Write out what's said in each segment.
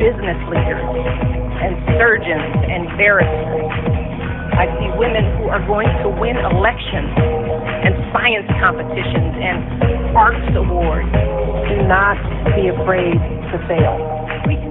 business leaders and surgeons and barristers. I see women who are going to win elections and science competitions and arts awards. Do not be afraid to fail. We can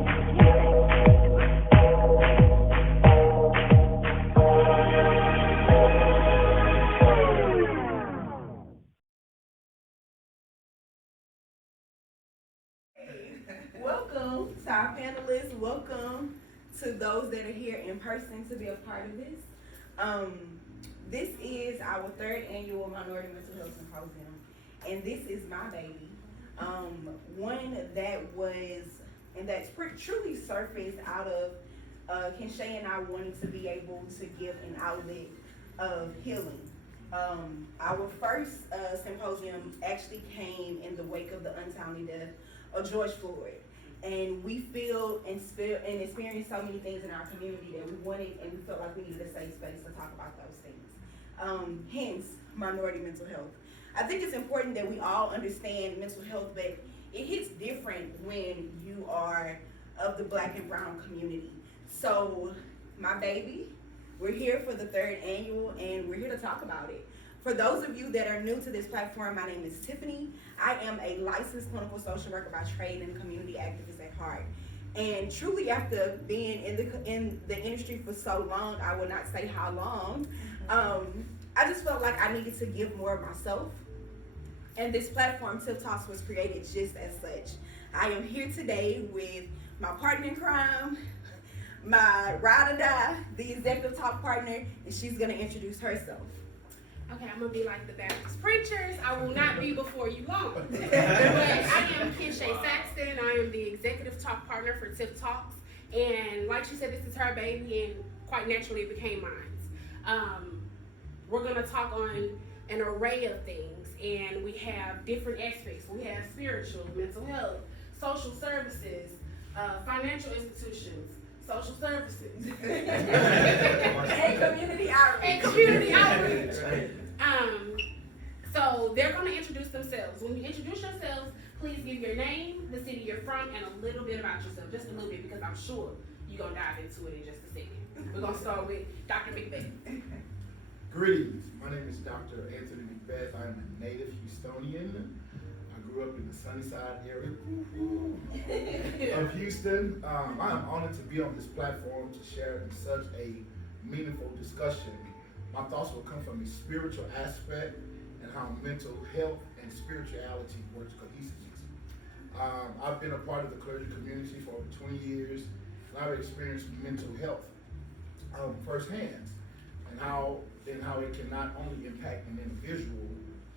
Welcome to our panelists. Welcome to those that are here in person to be a part of this. This is our third annual Minority Mental Health Symposium, and this is my baby. One that was, and that's truly surfaced out of Kenshay and I wanting to be able to give an outlet of healing. Our first symposium actually came in the wake of the untimely death of George Floyd. And we feel and experienced so many things in our community that we wanted and we felt like we needed a safe space to talk about those things. Hence, minority mental health. I think it's important that we all understand mental health, but it hits different when you are of the Black and brown community. So, my baby, we're here for the third annual and we're here to talk about it. For those of you that are new to this platform, my name is Tiffany. I am a licensed clinical social worker by trade and community activist at heart. And truly, after being in the industry for so long, I will not say how long, I just felt like I needed to give more of myself. And this platform, Tiff Talks, was created just as such. I am here today with my partner in crime, my ride or die, the executive talk partner, and she's gonna introduce herself. Okay, I'm gonna be like the Baptist preachers. I will not be before you long. But I am Kenshay S. I am the executive talk partner for Tiff Talks. And like she said, this is her baby, and quite naturally it became mine. We're gonna talk on an array of things, and we have different aspects. We have spiritual, mental health, social services, financial institutions, social services, And community outreach. So they're going to introduce themselves. When you introduce yourselves, please give your name, the city you're from, and a little bit about yourself, just a little bit, because I'm sure you're going to dive into it in just a second. We're going to start with Dr. McBeth. Greetings. My name is Dr. Anthony McBeth. I am a native Houstonian. I grew up in the Sunnyside area of Houston. I am honored to be on this platform to share in such a meaningful discussion. My thoughts will come from a spiritual aspect and how mental health and spirituality works cohesively. I've been a part of the clergy community for over 20 years, and I've experienced mental health firsthand, and how it can not only impact an individual,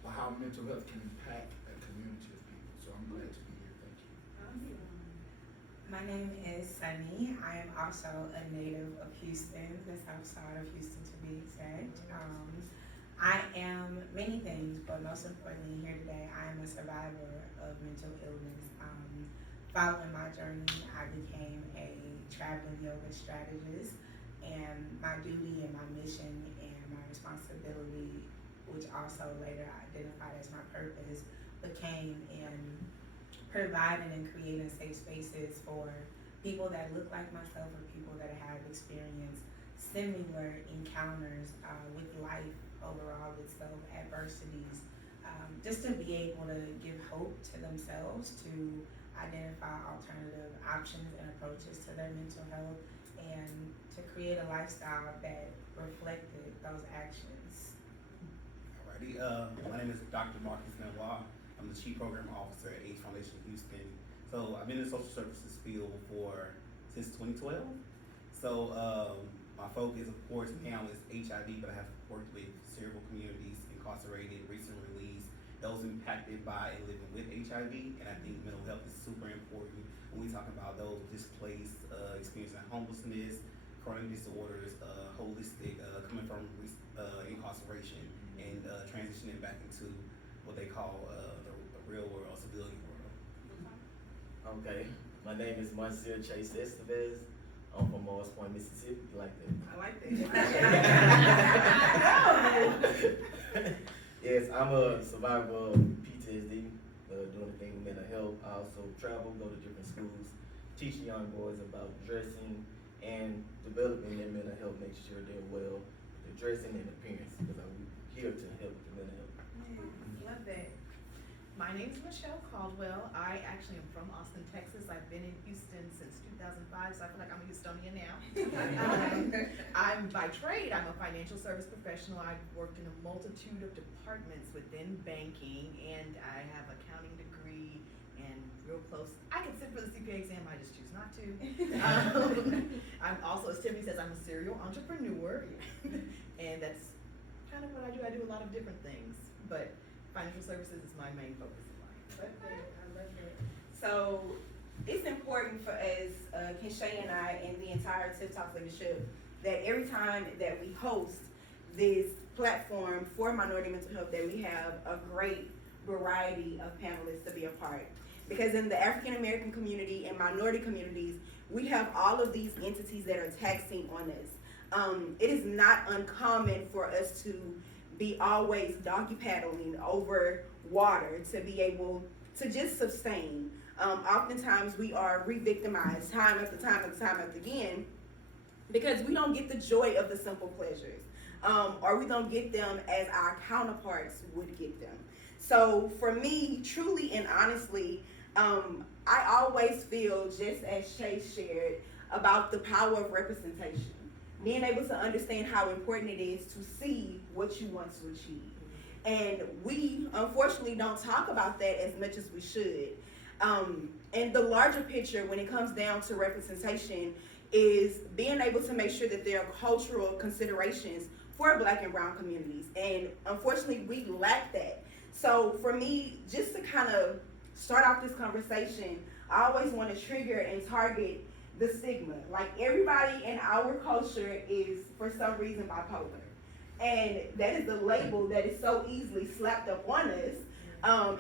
but how mental health can impact a community of people. So I'm glad to be here. Thank you. My name is Sunny. I am also a native of Houston, the south side of Houston to be exact. I am many things, but most importantly here today, I am a survivor of mental illness. Following my journey, I became a traveling yoga strategist, and my duty and my mission and my responsibility, which also later I identified as my purpose, became in providing and creating safe spaces for people that look like myself or people that have experienced similar encounters with life overall, with self adversities, just to be able to give hope to themselves, to identify alternative options and approaches to their mental health, and to create a lifestyle that reflected those actions. Alrighty, my name is Dr. Marcus Benoit. I'm the Chief Program Officer at AIDS Foundation Houston. So I've been in the social services field since 2012. So my focus, of course, now is HIV, but I have worked with several communities, incarcerated, recent release, those impacted by and living with HIV. And I think mental health is super important when we talk about those displaced, experiencing homelessness, chronic disorders, holistic, coming from incarceration and transitioning back into what they call the real world, civilian world. Okay, my name is Monsieur Chase Estevez. I'm from Morris Point, Mississippi. You like that? I like that. Yes, I'm a survivor of PTSD, doing the thing with mental health. I also travel, go to different schools, teaching young boys about dressing and developing their mental health, making sure they're well, the dressing and appearance, because I'm here to help with the mental health. Love that. My name is Michelle Caldwell. I actually am from Austin, Texas. I've been in Houston since 2005, so I feel like I'm a Houstonian now. I'm by trade, I'm a financial service professional. I've worked in a multitude of departments within banking, and I have accounting degree and real close. I can sit for the CPA exam, I just choose not to. I'm also, as Tiffany says, I'm a serial entrepreneur, and that's kind of what I do. I do a lot of different things, but financial services is my main focus in life. I love it. So it's important for us, Kenshay and I, and the entire Tiff Talks leadership, that every time that we host this platform for minority mental health, that we have a great variety of panelists to be a part. Because in the African American community and minority communities, we have all of these entities that are taxing on us. It is not uncommon for us to be always donkey paddling over water to be able to just sustain. Oftentimes we are re-victimized time after time after time after again because we don't get the joy of the simple pleasures, or we don't get them as our counterparts would get them. So for me, truly and honestly, I always feel, just as Shay shared, about the power of representation. Being able to understand how important it is to see what you want to achieve. And we, unfortunately, don't talk about that as much as we should. And the larger picture, when it comes down to representation, is being able to make sure that there are cultural considerations for Black and brown communities. And unfortunately, we lack that. So for me, just to kind of start off this conversation, I always want to trigger and target the stigma. Like, everybody in our culture is, for some reason, bipolar. And that is the label that is so easily slapped up on us.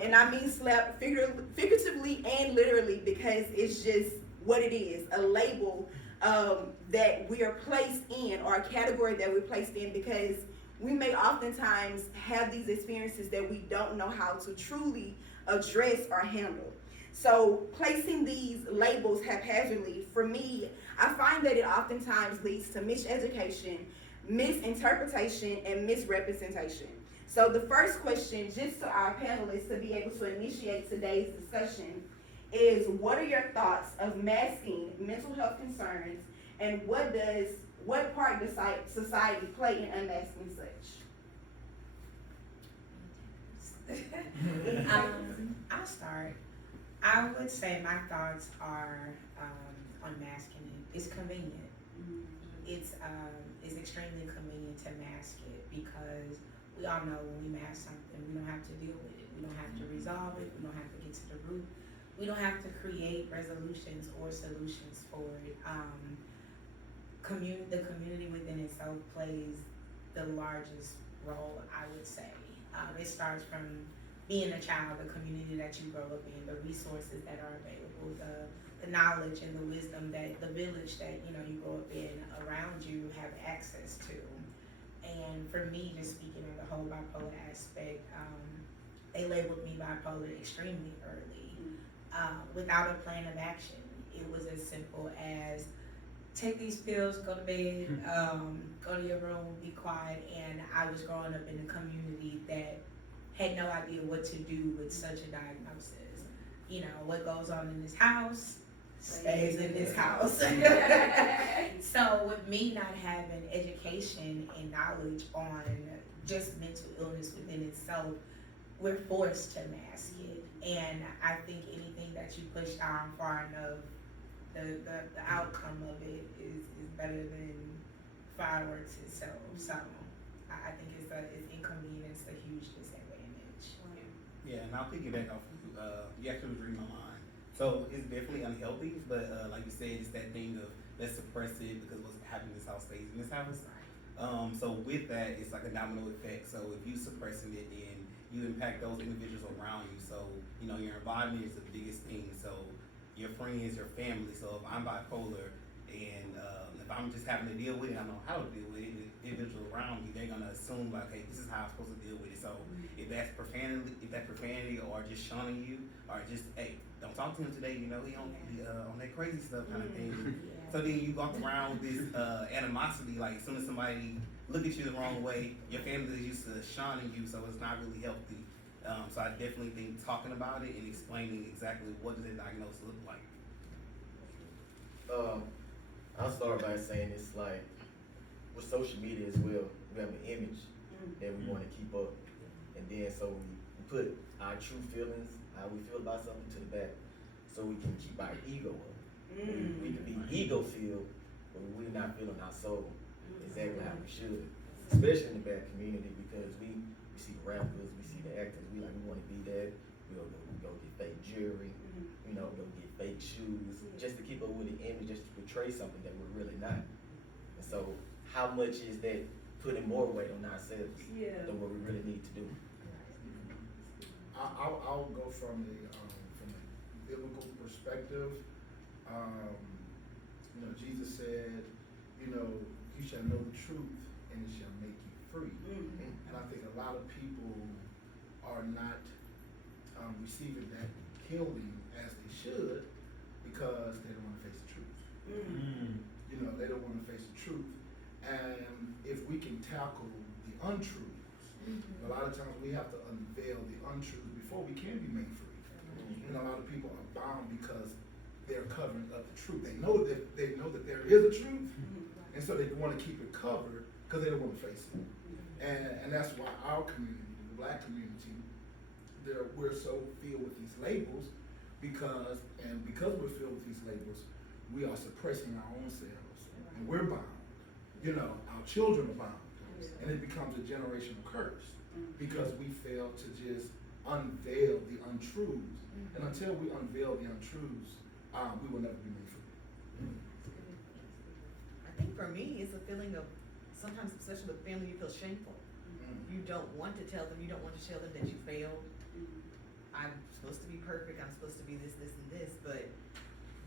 And I mean slapped figuratively and literally, because it's just what it is, a label that we are placed in, or a category that we're placed in, because we may oftentimes have these experiences that we don't know how to truly address or handle. So placing these labels haphazardly, for me, I find that it oftentimes leads to miseducation, misinterpretation, and misrepresentation. So the first question, just to our panelists to be able to initiate today's discussion, is what are your thoughts of masking mental health concerns, and what part does society play in unmasking such? I'll start. I would say my thoughts are on masking it. It's convenient. It's extremely convenient to mask it, because we all know when we mask something, we don't have to deal with it. We don't have to resolve it. We don't have to get to the root. We don't have to create resolutions or solutions for it. The community within itself plays the largest role, I would say. It starts from being a child, the community that you grow up in, the resources that are available, the knowledge and the wisdom that the village that you grow up in around you have access to. And for me, just speaking of the whole bipolar aspect, they labeled me bipolar extremely early, without a plan of action. It was as simple as take these pills, go to bed, go to your room, be quiet. And I was growing up in a community that had no idea what to do with such a diagnosis. What goes on in this house stays in this house. So with me not having education and knowledge on just mental illness within itself, we're forced to mask it. And I think anything that you push down far enough, the outcome of it is better than fireworks itself. So I think it's inconvenience, a huge disadvantage. Yeah, and I'll piggyback off of you. You actually read my mind. So it's definitely unhealthy, but like you said, it's that thing of let's suppress it because what's happening in this house stays in this house. So with that, it's like a domino effect. So if you suppressing it, then you impact those individuals around you. So your environment is the biggest thing. So your friends, your family. So if I'm bipolar and if I'm just having to deal with it, I don't know how to deal with it, the individuals around me, they're gonna assume like, hey, this is how I'm supposed to deal with it. So if that's profanity or just shunning you, or just, hey, don't talk to him today, you know, he on that crazy stuff kind of thing. So then you walk around with this animosity, like as soon as somebody look at you the wrong way, your family is used to shunning you, so it's not really healthy. So I definitely think talking about it and explaining exactly what does that diagnosis look like. I'll start by saying it's like with social media as well, we have an image that we want to keep up, and then so we put our true feelings, how we feel about something, to the back, so we can keep our ego up. We can be ego filled, but we're not feeling our soul exactly how we should, especially in the black community, because we see the rappers, we see the actors, we want to be that. We go get fake jewelry, you know, go get fake shoes, just to keep up with the image, just to portray something that we're really not. And so, how much is that putting more weight on ourselves than what we really need to do? I'll go from a biblical perspective. You know, Jesus said, you know, you shall know the truth and it shall make you free. And I think a lot of people are not receiving that healing as they should because they don't want to face the truth. You know, they don't want to face the truth. And if we can tackle the untruths, a lot of times we have to unveil the untruths before we can be made free. And a lot of people are bound because they're covering up the truth. They know that there is a truth, and so they want to keep it covered because they don't want to face it. And that's why our community, the black community, we're so filled with these labels because we're filled with these labels, we are suppressing our own selves, and we're bound. You know, our children are bound, and it becomes a generational curse because we fail to just unveil the untruths. And until we unveil the untruths, we will never be made free. I think for me, it's a feeling of, sometimes especially with family, you feel shameful. You don't want to tell them, you don't want to tell them that you failed. I'm supposed to be perfect, I'm supposed to be this, this, and this, but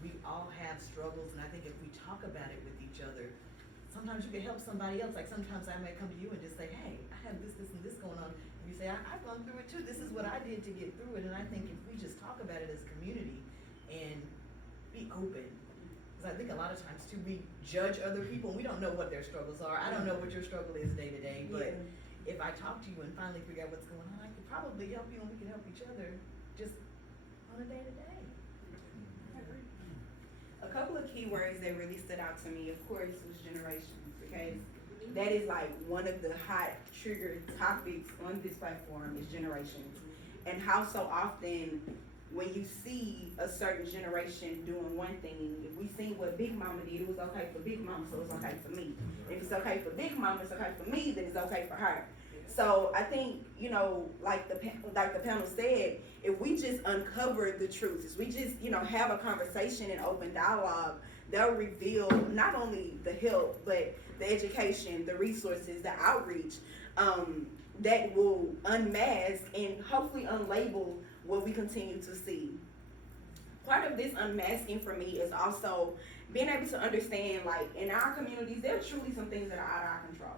we all have struggles, and I think if we talk about it with each other, sometimes you can help somebody else. Like sometimes I may come to you and just say, hey, I have this, this, and this going on. And you say, I've gone through it too. This is what I did to get through it. And I think if we just talk about it as a community and be open, because I think a lot of times too, we judge other people and we don't know what their struggles are. I don't know what your struggle is day to day, but if I talk to you and finally figure out what's going on, I could probably help you and we can help each other just on a day to day. A couple of key words that really stood out to me, of course, was generations, because that is like one of the hot trigger topics on this platform is generations. And how so often when you see a certain generation doing one thing, if we seen what Big Mama did, it was okay for Big Mama, so it's okay for me. If it's okay for Big Mama, it's okay for me, then it's okay for her. So I think, you know, like the panel said, if we just uncover the truth, if we just, you know, have a conversation and open dialogue, they'll reveal not only the help, but the education, the resources, the outreach, that will unmask and hopefully unlabel what we continue to see. Part of this unmasking for me is also being able to understand, like, in our communities, there are truly some things that are out of our control.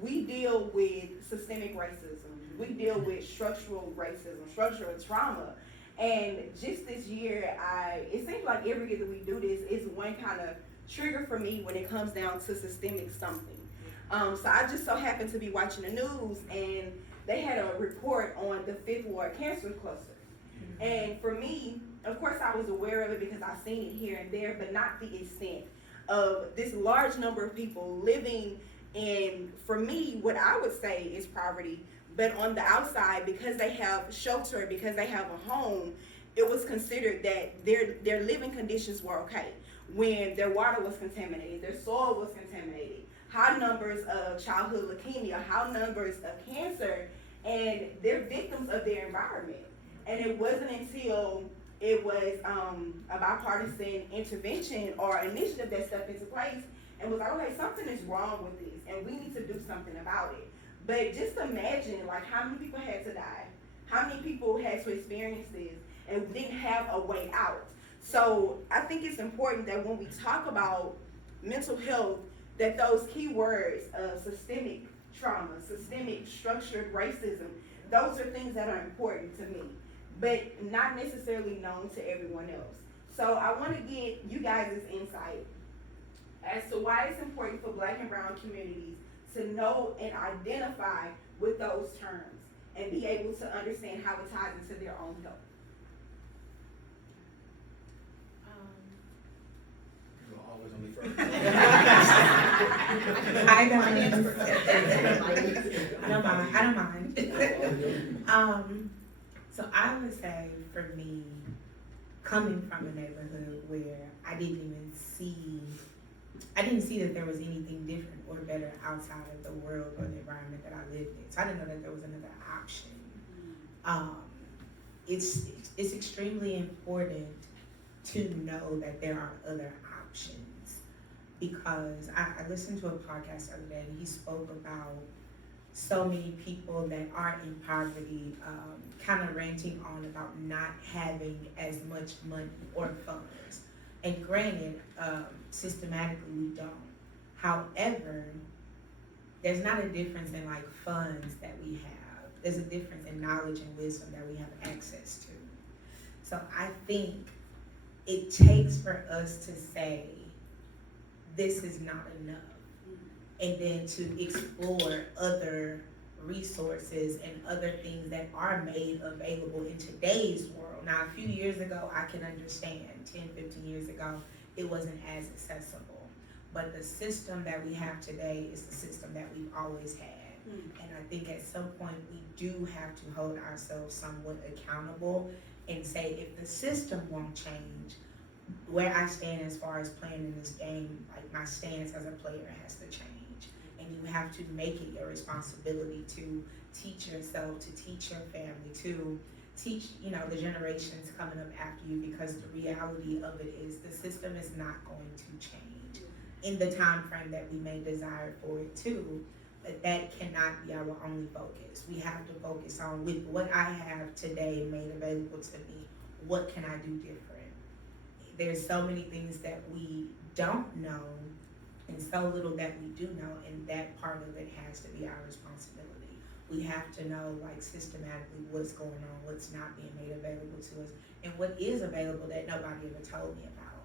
We deal with systemic racism. We deal with structural racism, structural trauma. And just this year, it seems like every year that we do this is one kind of trigger for me when it comes down to systemic something. So I just so happened to be watching the news and they had a report on the 5th Ward Cancer Cluster. And for me, of course I was aware of it because I've seen it here and there, but not the extent of this large number of people living in, for me, what I would say is poverty, but on the outside, because they have shelter, because they have a home, it was considered that their living conditions were okay. When their water was contaminated, their soil was contaminated, high numbers of childhood leukemia, high numbers of cancer, and they're victims of their environment. And it wasn't until it was a bipartisan intervention or initiative that stepped into place and was like, okay, something is wrong with this, and we need to do something about it. But just imagine, like, how many people had to die, how many people had to experience this, and didn't have a way out. So I think it's important that when we talk about mental health, that those key words of systemic trauma, systemic structured racism. Those are things that are important to me, but not necessarily known to everyone else. So I want to get you guys' insight as to why it's important for Black and brown communities to know and identify with those terms and be able to understand how it ties into their own health. You're always on me first. I don't mind. So I would say for me, coming from a neighborhood where I didn't see that there was anything different or better outside of the world or the environment that I lived in. So I didn't know that there was another option. It's extremely important to know that there are other options, because I listened to a podcast the other day and he spoke about so many people that are in poverty, kind of ranting on about not having as much money or funds. And granted, systematically we don't. However, there's not a difference in like funds that we have. There's a difference in knowledge and wisdom that we have access to. So I think it takes for us to say, this is not enough. And then to explore other resources and other things that are made available in today's world. Now, a few years ago, I can understand, 10, 15 years ago, it wasn't as accessible. But the system that we have today is the system that we've always had. And I think at some point, we do have to hold ourselves somewhat accountable and say, if the system won't change, where I stand as far as playing in this game, like my stance as a player has to change. And you have to make it your responsibility to teach yourself, to teach your family, to teach, the generations coming up after you, because the reality of it is the system is not going to change in the time frame that we may desire for it to, but that cannot be our only focus. We have to focus on, with what I have today made available to me, what can I do different? There's so many things that we don't know and so little that we do know, and that part of it has to be our responsibility. We have to know, like, systematically what's going on, what's not being made available to us, and what is available that nobody ever told me about.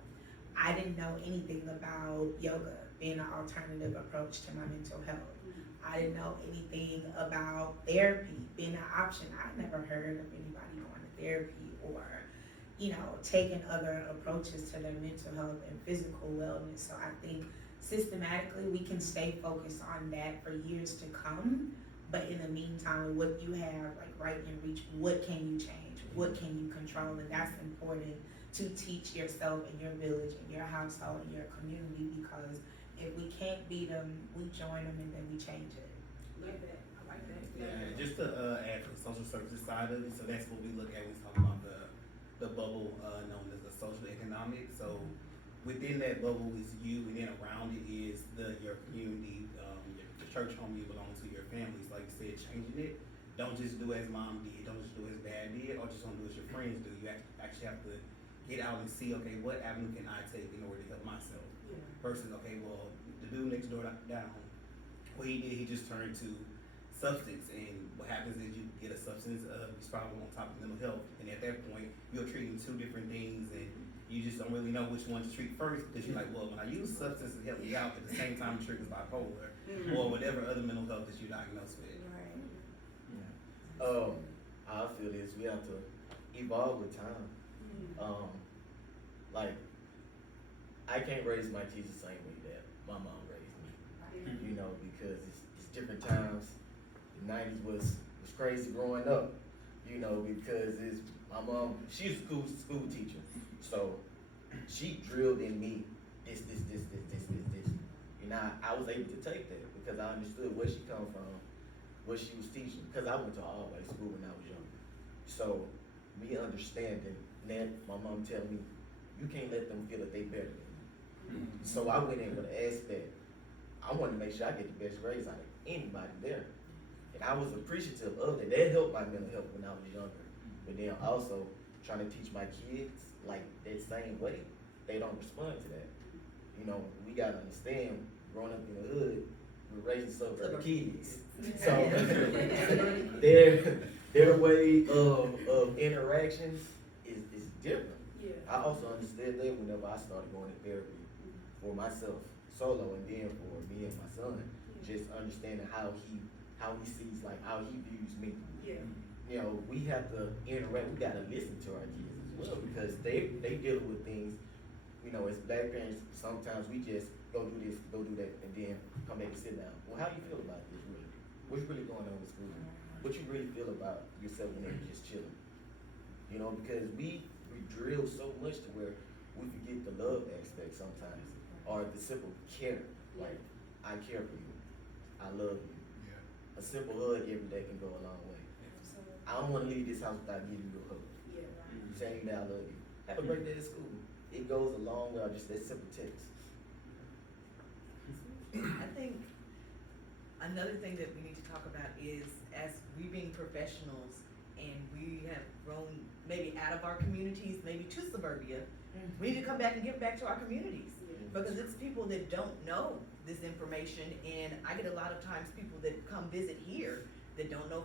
I didn't know anything about yoga being an alternative approach to my mental health. I didn't know anything about therapy being an option. I never heard of anybody going to therapy or taking other approaches to their mental health and physical wellness. So I think systematically we can stay focused on that for years to come, but in the meantime, what you have like right in reach, what can you change, what can you control? And that's important to teach yourself and your village and your household and your community, because if we can't beat them, we join them and then we change it. Love that. I like that. Yeah, just to add to the social services side of it, so that's what we look at when we talk about the bubble known as the social economic. So within that bubble is you, and then around it is your community, the church home you belong to, your families. Like you said, changing it. Don't just do as mom did, don't just do as dad did, or just don't do as your friends do. You actually have to get out and see, okay, what avenue can I take in order to help myself? Yeah. Versus, okay, well, the dude next door down, what he did, he just turned to substance, and what happens is you get a substance abuse problem on top of mental health, and at that point, you're treating two different things, and you just don't really know which one to treat first, because you're like, well, when I use substance to help me out, at the same time it triggers bipolar, or whatever other mental health that you're diagnosed with. Right. Yeah. I feel this, we have to evolve with time. Like, I can't raise my kids the same way that my mom raised me, because it's different times. The 90s was crazy growing up, because my mom, she's a school teacher, so she drilled in me this. I was able to take that because I understood where she come from, what she was teaching, because I went to all-white school when I was young. So me understanding that, my mom tell me, you can't let them feel that they better than you. So I went in with an aspect, I want to make sure I get the best grades out of anybody there. And I was appreciative of that. That helped my mental health when I was younger. But then also trying to teach my kids like that same way, they don't respond to that. We gotta understand, growing up in the hood, we're raising suburban kids. So their way of interactions is different. Yeah. I also understood that whenever I started going to therapy for myself solo, and then for me and my son, just understanding how he sees, like how he views me. Yeah. You know, we have to interact, we gotta listen to our kids as well, because they dealing with things, you know, as black parents, sometimes we just go do this, go do that, and then come back and sit down. Well, how do you feel about this really? What's really going on with school? What you really feel about yourself when you're just chilling? You know, because we drill so much to where we forget the love aspect sometimes, or the simple care, like, I care for you, I love you. A simple hug every day can go a long way. I don't want to leave this house without giving you a hug. Saying that I love you. Have a great day at school. It goes a long way, just that simple text. I think another thing that we need to talk about is, as we being professionals and we have grown maybe out of our communities, maybe to suburbia, we need to come back and give back to our communities. Because it's people that don't know this information, and I get a lot of times people that come visit here that don't know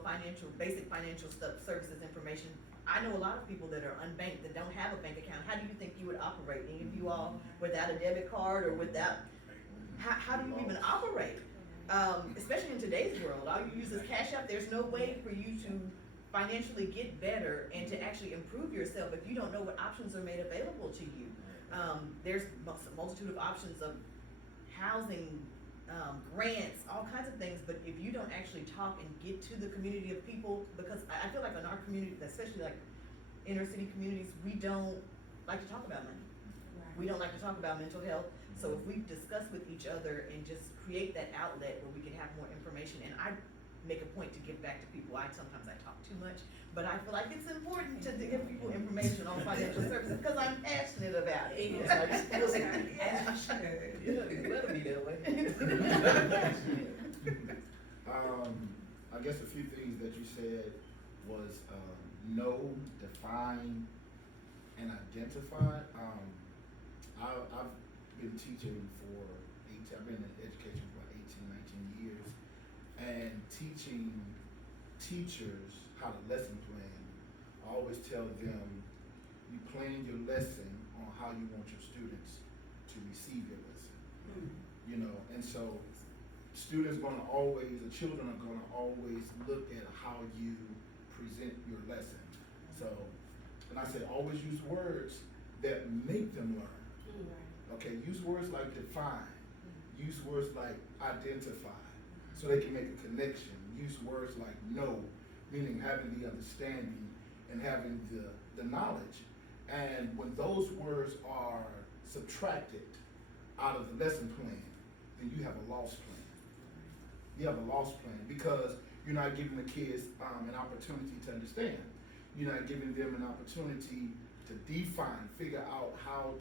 basic financial services information. I know a lot of people that are unbanked, that don't have a bank account. How do you think you would operate? Any of you all without a debit card or without, how do you even operate? Especially in today's world, all you use is Cash App. There's no way for you to financially get better and to actually improve yourself if you don't know what options are made available to you. There's a multitude of options of housing, grants, all kinds of things, but if you don't actually talk and get to the community of people, because I feel like in our community, especially like inner city communities, we don't like to talk about money. We don't like to talk about mental health. So if we discuss with each other and just create that outlet where we can have more information, and I make a point to give back to people. Sometimes I talk too much, but I feel like it's important to give people information on financial services because I'm passionate about it. Let it be that way. I guess a few things that you said was know, define, and identify. I've been teaching for I've been in education for 18, 19 years, and teaching teachers how to lesson plan. I always tell them, you plan your lesson on how you want your students to receive your lesson. You know, and so children are gonna always look at how you present your lesson. So, and I said, always use words that make them learn. Okay, use words like define, use words like identify, so they can make a connection. Use words like know, meaning having the understanding and having the knowledge. And when those words are subtracted out of the lesson plan, then you have a lost plan. You have a lost plan because you're not giving the kids an opportunity to understand. You're not giving them an opportunity to define, figure out how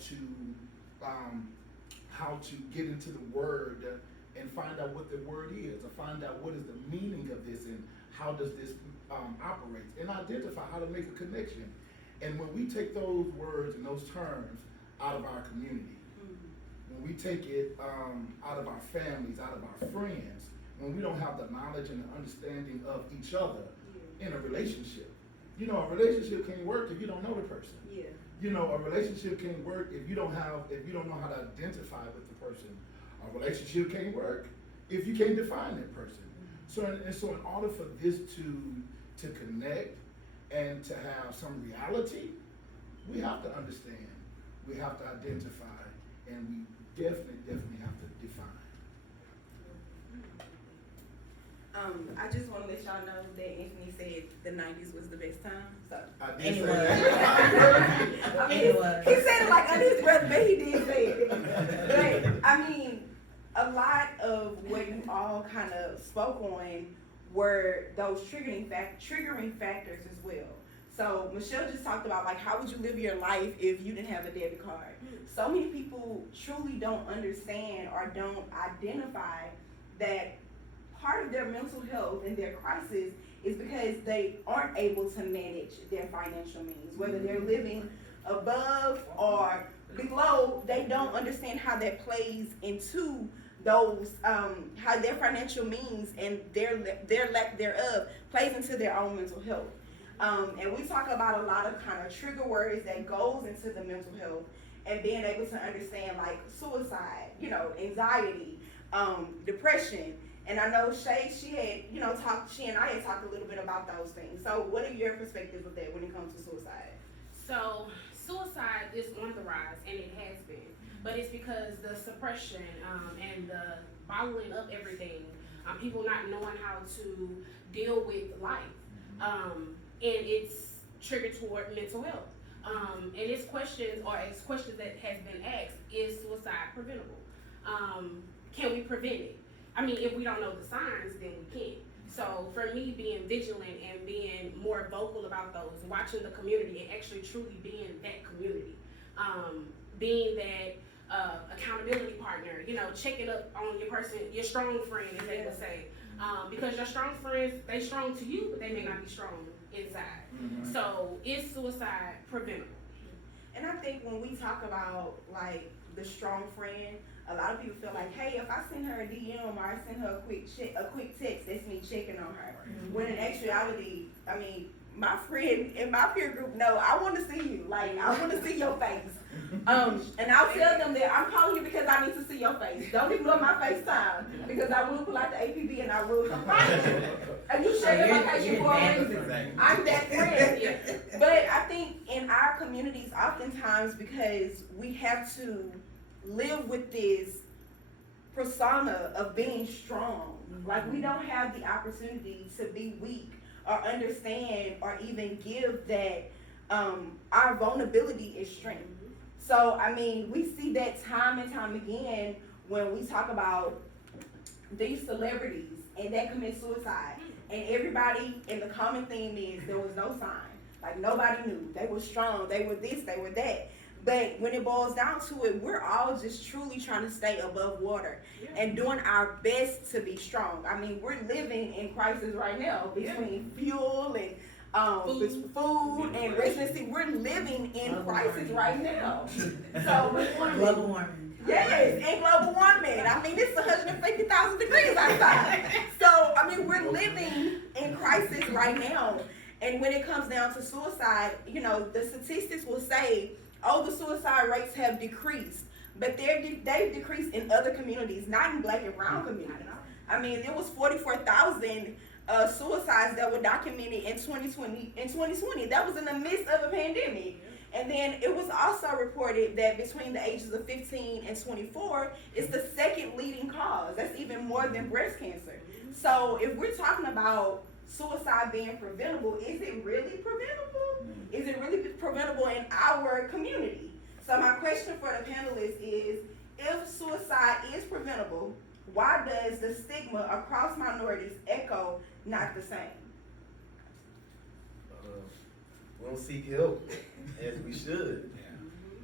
to get into the word and find out what the word is, or find out what is the meaning of this and how does this operate, and identify how to make a connection. And when we take those words and those terms out of our community, when we take it out of our families, out of our friends, when we don't have the knowledge and the understanding of each other in a relationship. You know, a relationship can't work if you don't know the person. You know, a relationship can't work if you don't know how to identify with the person. A relationship can't work if you can't define that person. So in order for this to connect and to have some reality, we have to understand, we have to identify, and we definitely have to define. I just want to let y'all know that Anthony said the 90s was the best time. So I did anyway, say that. I mean, he said it like under his breath, but he did say it. But I mean, a lot of what you all kind of spoke on were those triggering factors as well. So Michelle just talked about, like, how would you live your life if you didn't have a debit card? So many people truly don't understand or don't identify that part of their mental health and their crisis is because they aren't able to manage their financial means. Whether they're living above or below, they don't understand how that plays into those how their financial means and their lack thereof plays into their own mental health. And we talk about a lot of kind of trigger words that goes into the mental health and being able to understand like suicide, you know, anxiety, depression. And I know Shay, she and I had talked a little bit about those things. So what are your perspectives of that when it comes to suicide? So suicide is on the rise, and it has been, but it's because the suppression and the bottling up everything, people not knowing how to deal with life, and it's triggered toward mental health. And it's questions that has been asked: is suicide preventable? Can we prevent it? I mean, if we don't know the signs, then we can't. So for me, being vigilant and being more vocal about those, watching the community and actually truly being that community, being that accountability partner, you know, checking up on your person, your strong friend, as they would say, because your strong friends, they strong to you, but they may not be strong inside. Mm-hmm. So is suicide preventable? And I think when we talk about like the strong friend, a lot of people feel like, hey, if I send her a DM or I send her a quick text, that's me checking on her. Mm-hmm. When in actuality, I mean, my friend in my peer group know I want to see you. Like, I want to see your face. And I'll tell them that I'm calling you because I need to see your face. Don't ignore my FaceTime because I will pull out the APB and I will come find you. And you share your location for a reason. I'm that friend. But I think in our communities, oftentimes because we have to live with this persona of being strong. Like we don't have the opportunity to be weak or understand or even give that our vulnerability is strength. So I mean, we see that time and time again when we talk about these celebrities and that commit suicide, and everybody, and the common theme is there was no sign. Like nobody knew. They were strong, they were this, they were that. But when it boils down to it, we're all just truly trying to stay above water and doing our best to be strong. I mean, we're living in crisis right now between fuel and food and residency. We're living in crisis right now. So Global warming. Yes, and global warming. I mean, it's 150,000 degrees outside. So I mean, we're living in crisis right now. And when it comes down to suicide, you know, the statistics will say, oh, the suicide rates have decreased, but they've decreased in other communities, not in Black and brown communities. I mean, there was 44,000 suicides that were documented in 2020. That was in the midst of a pandemic. And then it was also reported that between the ages of 15 and 24, it's the second leading cause. That's even more than breast cancer. So if we're talking about suicide being preventable, is it really preventable? Is it really preventable in our community? So my question for the panelists is, if suicide is preventable, why does the stigma across minorities echo not the same? We don't seek help as we should.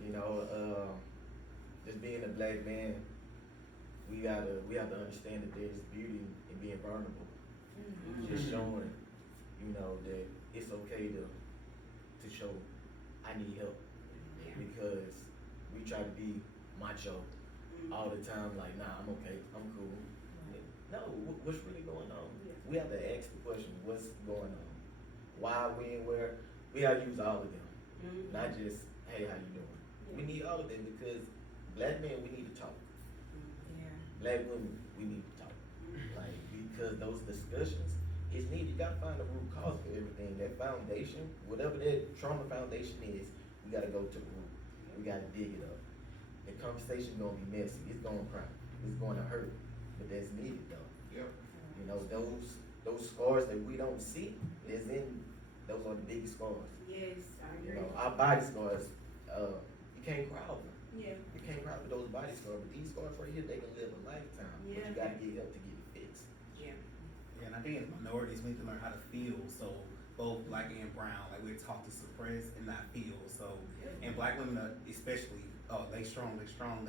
You know, just being a Black man, we have to understand that there's beauty in being vulnerable. Just showing, you know, that it's okay to show I need help, because we try to be macho all the time, like, nah, I'm okay, I'm cool. No, what's really going on? We have to ask the question, what's going on? Why, when, where? We have to use all of them, not just, hey, how you doing? We need all of them because Black men, we need to talk. Black women, we need to talk. Like, because those discussions is needed. You gotta find the root cause for everything. That foundation, whatever that trauma foundation is, we gotta go to the root. We gotta dig it up. The conversation gonna be messy. It's gonna cry. It's gonna hurt. But that's needed though. Yep. You know, those scars that we don't see, those are the biggest scars. Yes, I You agree. know, our body scars, you can't cry over. Yeah. You can't cry over those body scars, but these scars right here, they can live a lifetime. But you gotta get help to get it fixed. And I think in minorities, we need to learn how to feel. So both Black and brown, like we're taught to suppress and not feel. So, and Black women especially, they strong,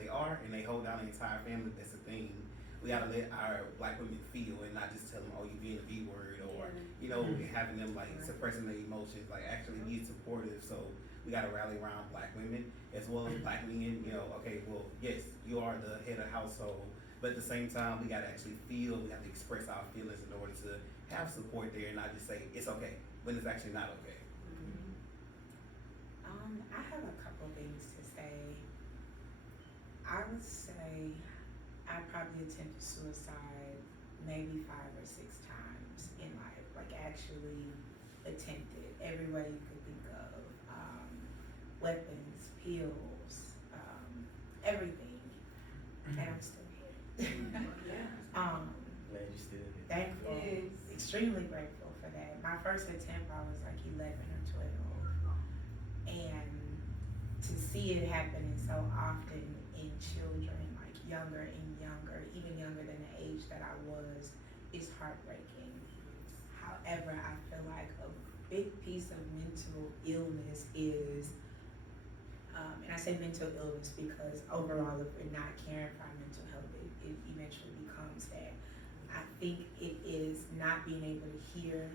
they are, and they hold down the entire family. That's the thing. We gotta let our Black women feel and not just tell them, oh, you being a B word, or, you know, having them like suppressing their emotions, like actually be supportive. So we gotta rally around Black women as well as Black men, you know, okay, well, yes, you are the head of household, But at the same time, we gotta actually feel, we have to express our feelings in order to have support there and not just say, it's okay, when it's actually not okay. I have a couple things to say. I would say I probably attempted suicide maybe 5 or 6 times in life, like actually attempted every way you could think of, weapons, pills, everything, and I'm still here. Glad you still here. Thankful, extremely grateful for that. My first attempt, I was like 11 or 12, and to see it happening so often in children, like younger and younger, even younger than the age that I was, is heartbreaking. However, I feel like a big piece of mental illness is, and I say mental illness because overall, if we're not caring for our mental health, it eventually becomes that. I think it is not being able to hear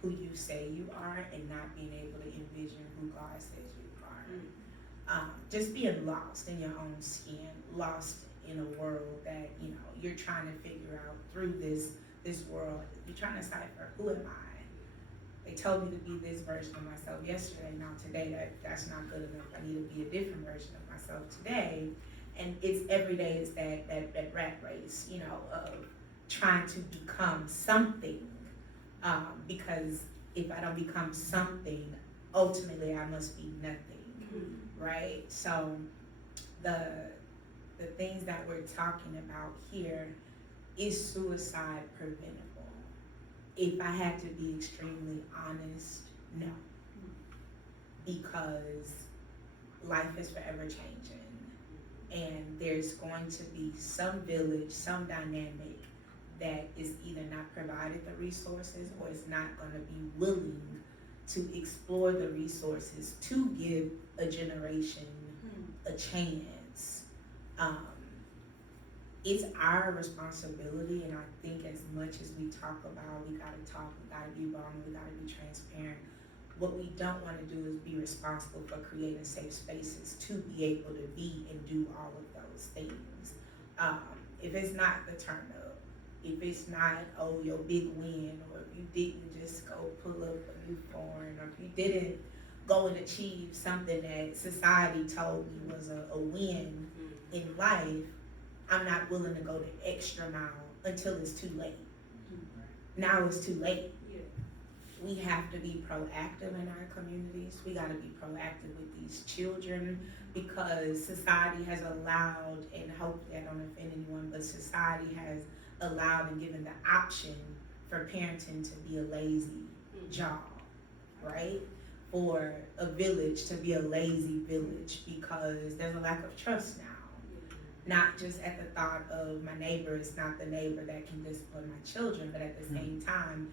who you say you are and not being able to envision who God says you are. Just being lost in your own skin, lost in a world that, you know, you're trying to figure out through this world. You're trying to decipher, who am I? They told me to be this version of myself yesterday. Now today, that's not good enough. I need to be a different version of myself today. And it's every day is that rat race, you know, of trying to become something. Because if I don't become something, ultimately I must be nothing, right? So the things that we're talking about here is suicide preventable. If I had to be extremely honest, no. Because life is forever changing. And there's going to be some village, some dynamic that is either not provided the resources or is not going to be willing to explore the resources to give a generation a chance. It's our responsibility, and I think as much as we talk about, we gotta talk, we gotta be vulnerable, we gotta be transparent. What we don't wanna do is be responsible for creating safe spaces to be able to be and do all of those things. If it's not the turn up, if it's not, oh, your big win, or if you didn't just go pull up a new foreign, or if you didn't go and achieve something that society told me was a win in life, I'm not willing to go the extra mile until it's too late. Now it's too late. We have to be proactive in our communities. We gotta be proactive with these children because society has allowed, and hopefully I don't offend anyone, but society has allowed and given the option for parenting to be a lazy job, right? For a village to be a lazy village because there's a lack of trust now. Not just at the thought of my neighbor is not the neighbor that can discipline my children, but at the same time,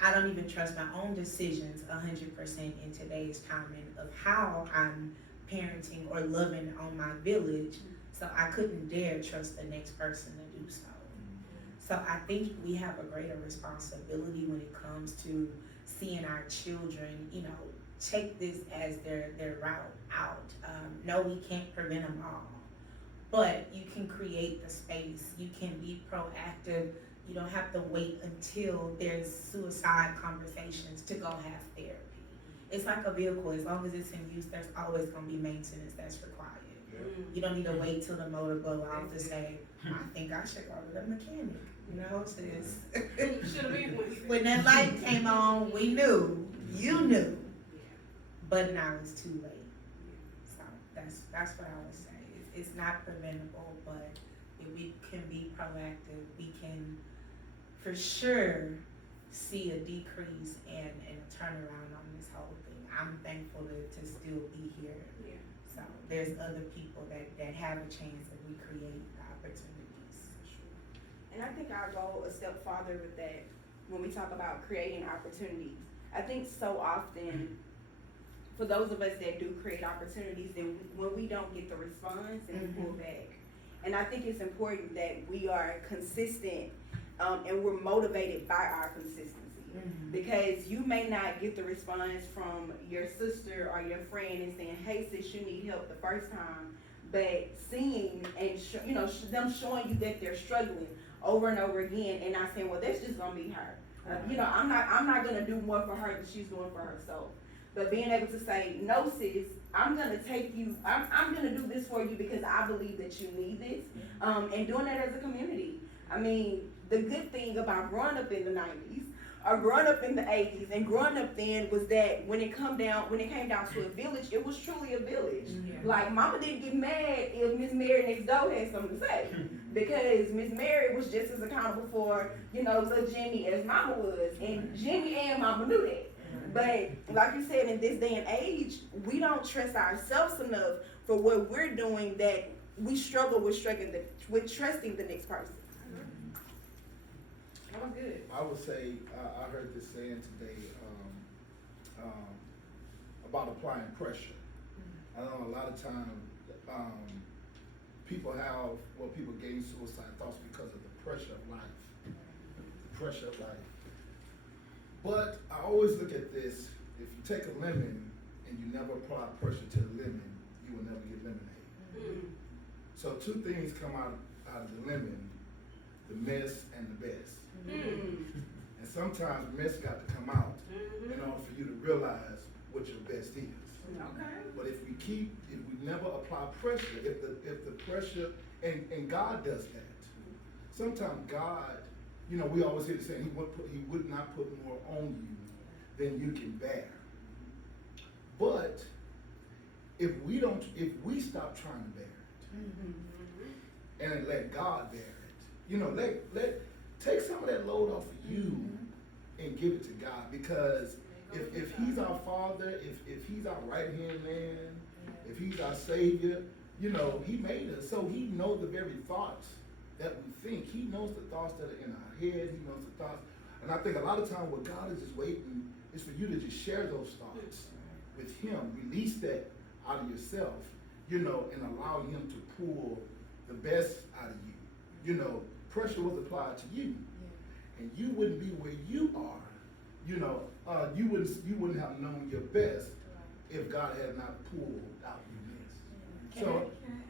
I don't even trust my own decisions 100% in today's timing of how I'm parenting or loving on my village, so I couldn't dare trust the next person to do so. So I think we have a greater responsibility when it comes to seeing our children, you know, take this as their route out. No, we can't prevent them all. But you can create the space, you can be proactive, you don't have to wait until there's suicide conversations to go have therapy. It's like a vehicle, as long as it's in use, there's always gonna be maintenance that's required. You don't need to wait till the motor blow off to say, I think I should go to the mechanic, you know, sis. When that light came on, we knew, you knew, but now it's too late. So that's what I would say. It's not preventable, but if we can be proactive, we can for sure see a decrease and a turnaround on this whole thing. I'm thankful to still be here. So there's other people that have a chance if we create the opportunities. And I think I'll go a step farther with that when we talk about creating opportunities. I think so often, for those of us that do create opportunities, and when we don't get the response, and we pull back. And I think it's important that we are consistent, and we're motivated by our consistency. Because you may not get the response from your sister or your friend and saying, hey sis, you need help the first time, but seeing and them showing you that they're struggling over and over again, and not saying, well, that's just gonna be her. I'm not gonna do more for her than she's doing for herself. But being able to say, no, sis, I'm gonna take you. I'm gonna do this for you because I believe that you need this, and doing that as a community. I mean, the good thing about growing up in the 90s, or growing up in the 80s, and growing up then was that when it came down to a village, it was truly a village. Yeah. Like, Mama didn't get mad if Miss Mary next door had something to say, because Miss Mary was just as accountable for, little Jimmy as Mama was, and Jimmy and Mama knew that. But like you said, in this day and age, we don't trust ourselves enough for what we're doing, that we struggle with trusting the next person. That was good. I would say, I heard this saying today, about applying pressure. I know a lot of times, people gain suicide thoughts because of the pressure of life. The pressure of life. But I always look at this, if you take a lemon and you never apply pressure to the lemon, you will never get lemonade. So two things come out of the lemon, the mess and the best. And sometimes mess got to come out in order for you to realize what your best is. But if we never apply pressure, if the pressure, and God does that. Sometimes God, we always hear the saying, he would not put more on you than you can bear. But if we stop trying to bear it, and let God bear it, take some of that load off of you and give it to God, because if he's our Father, if he's our right-hand man, if he's our Savior, he made us, so he knows the very thoughts that we think. He knows the thoughts that are in our head. He knows the thoughts. And I think a lot of times what God is just waiting is for you to just share those thoughts with him. Release that out of yourself, and allow him to pull the best out of you. Pressure was applied to you. And you wouldn't be where you are, you wouldn't have known your best if God had not pulled out your best. Can I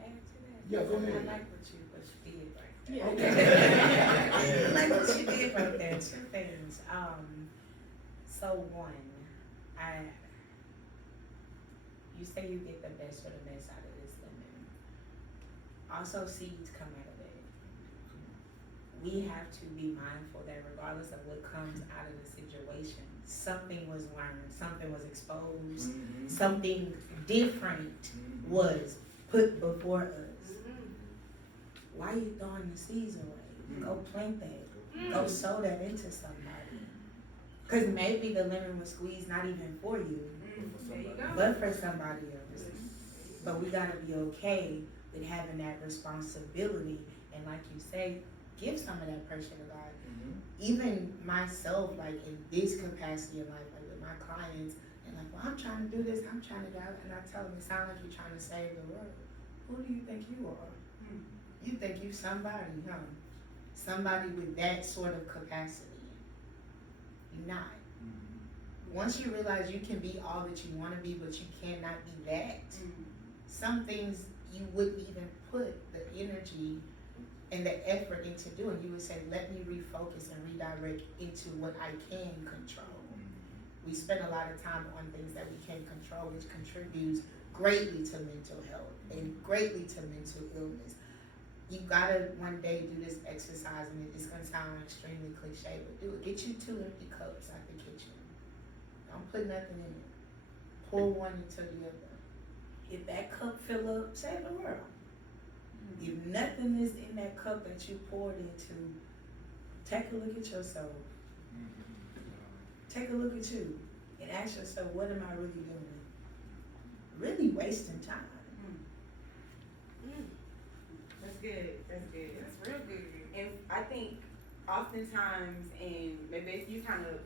add to that? Yeah, go ahead. I like what you did right there. I like what you did right there. Two things. So one, you say you get the best or the best out of this lemon. Also, seeds come out of it. We have to be mindful that regardless of what comes out of the situation, something was learned, something was exposed, something different was put before us. Why are you throwing the seeds away? Go plant that. Go sow that into somebody. Because maybe the lemon was squeezed not even for you, but for somebody else. But we gotta be okay with having that responsibility, and like you say, give some of that pressure to God. Even myself, like in this capacity in life, like with my clients, and like, well, I'm trying to do this, I'm trying to go, and I tell them, it sounds like you're trying to save the world. Who do you think you are? You think you somebody, huh? Somebody with that sort of capacity. You're not. Once you realize you can be all that you want to be, but you cannot be that, some things you wouldn't even put the energy and the effort into doing. You would say, let me refocus and redirect into what I can control. We spend a lot of time on things that we can't control, which contributes greatly to mental health and greatly to mental illness. You gotta one day do this exercise, and it's gonna sound extremely cliche, but do it. Get you 2 empty cups out the kitchen. Don't put nothing in it. Pour one into the other. If that cup fill up, save the world. If nothing is in that cup that you poured into, take a look at yourself. Take a look at you and ask yourself, what am I really doing? Really wasting time. That's good. That's good. That's real good. And I think oftentimes, and maybe if you kind of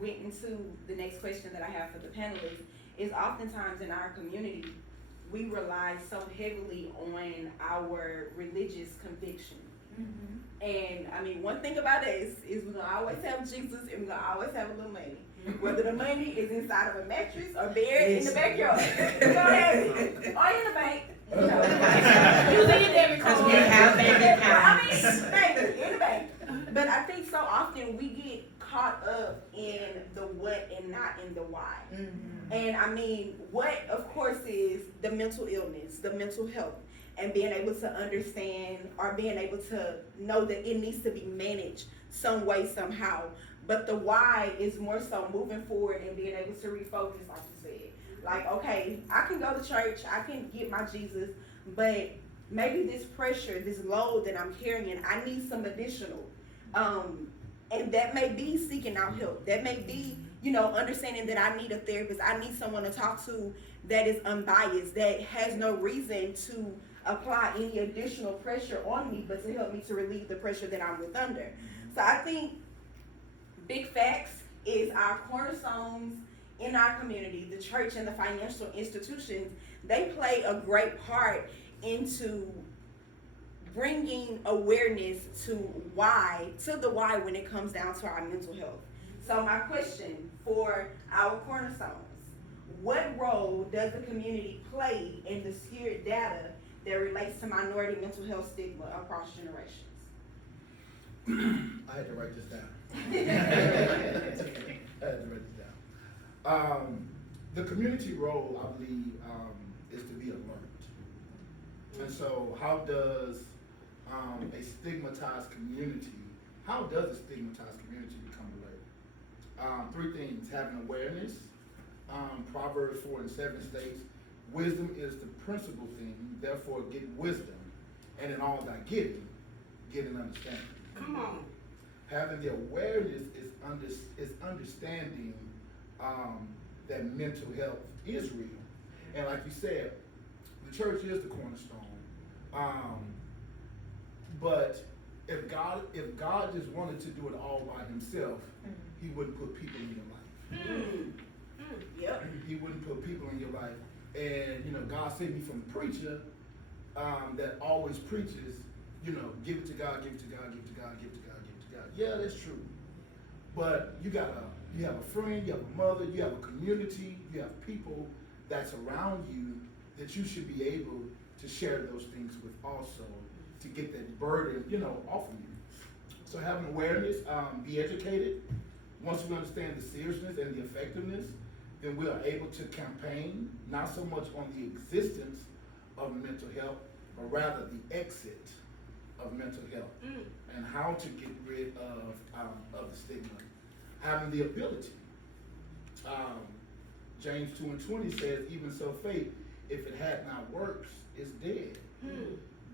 went into the next question that I have for the panelists, is oftentimes in our community, we rely so heavily on our religious conviction. And I mean, one thing about us is we're gonna always have Jesus, and we're gonna always have a little money. Whether the money is inside of a mattress or buried in the backyard, we're gonna have it. Or in the bank, You know, Usually in debit Because card. we have bank I accounts. mean, maybe, in the bank. But I think so often we get caught up in the what and not in the why. Mhm. And I mean, what of course is the mental illness, the mental health, and being able to understand or being able to know that it needs to be managed some way, somehow. But the why is more so moving forward and being able to refocus, like you said. Like, okay, I can go to church, I can get my Jesus, but maybe this pressure, this load that I'm carrying, I need some additional. And that may be seeking out help. That may be, you know, understanding that I need a therapist. I need someone to talk to that is unbiased, that has no reason to apply any additional pressure on me, but to help me to relieve the pressure that I'm with under. So I think big facts is our cornerstones in our community, the church and the financial institutions. They play a great part into bringing awareness to the why when it comes down to our mental health. So my question for our cornerstones, what role does the community play in the skewed data that relates to minority mental health stigma across generations? I had to write this down. I had to write this down. The community role, I believe, is to be alert. And so how does a stigmatized community become alert? Three things: having awareness. Proverbs 4:7 states, wisdom is the principal thing, therefore get wisdom, and in all thy getting, get an understanding. Come on. Having the awareness is understanding that mental health is real. And like you said, the church is the cornerstone. But if God just wanted to do it all by himself, he wouldn't put people in your life. Yep. He wouldn't put people in your life. And, you know, God saved me from a preacher that always preaches, you know, give it to God, give it to God, give it to God, give it to God, give it to God. Yeah, that's true. But you have a friend, you have a mother, you have a community, you have people that's around you that you should be able to share those things with also, to get that burden, you know, off of you. So having awareness, be educated. Once we understand the seriousness and the effectiveness, then we are able to campaign, not so much on the existence of mental health, but rather the exit of mental health and how to get rid of the stigma. Having the ability. James 2:20 says, even so faith, if it had not works, is dead.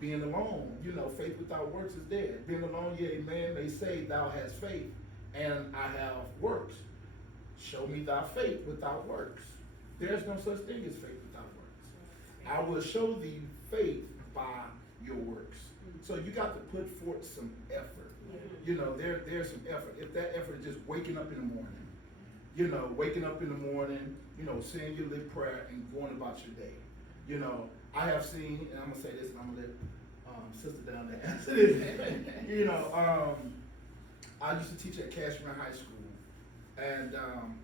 Being alone, you know, faith without works is dead. Being alone, yeah, a man may say, thou hast faith, and I have works. Show me thy faith without works. There's no such thing as faith without works. I will show thee faith by your works. So you got to put forth some effort. You know, there's some effort. If that effort is just waking up in the morning, you know, you know, saying your little prayer and going about your day. You know, I have seen, and I'm gonna say this, and I'm gonna let sister down there answer this. You know, I used to teach at Cashmere High School, and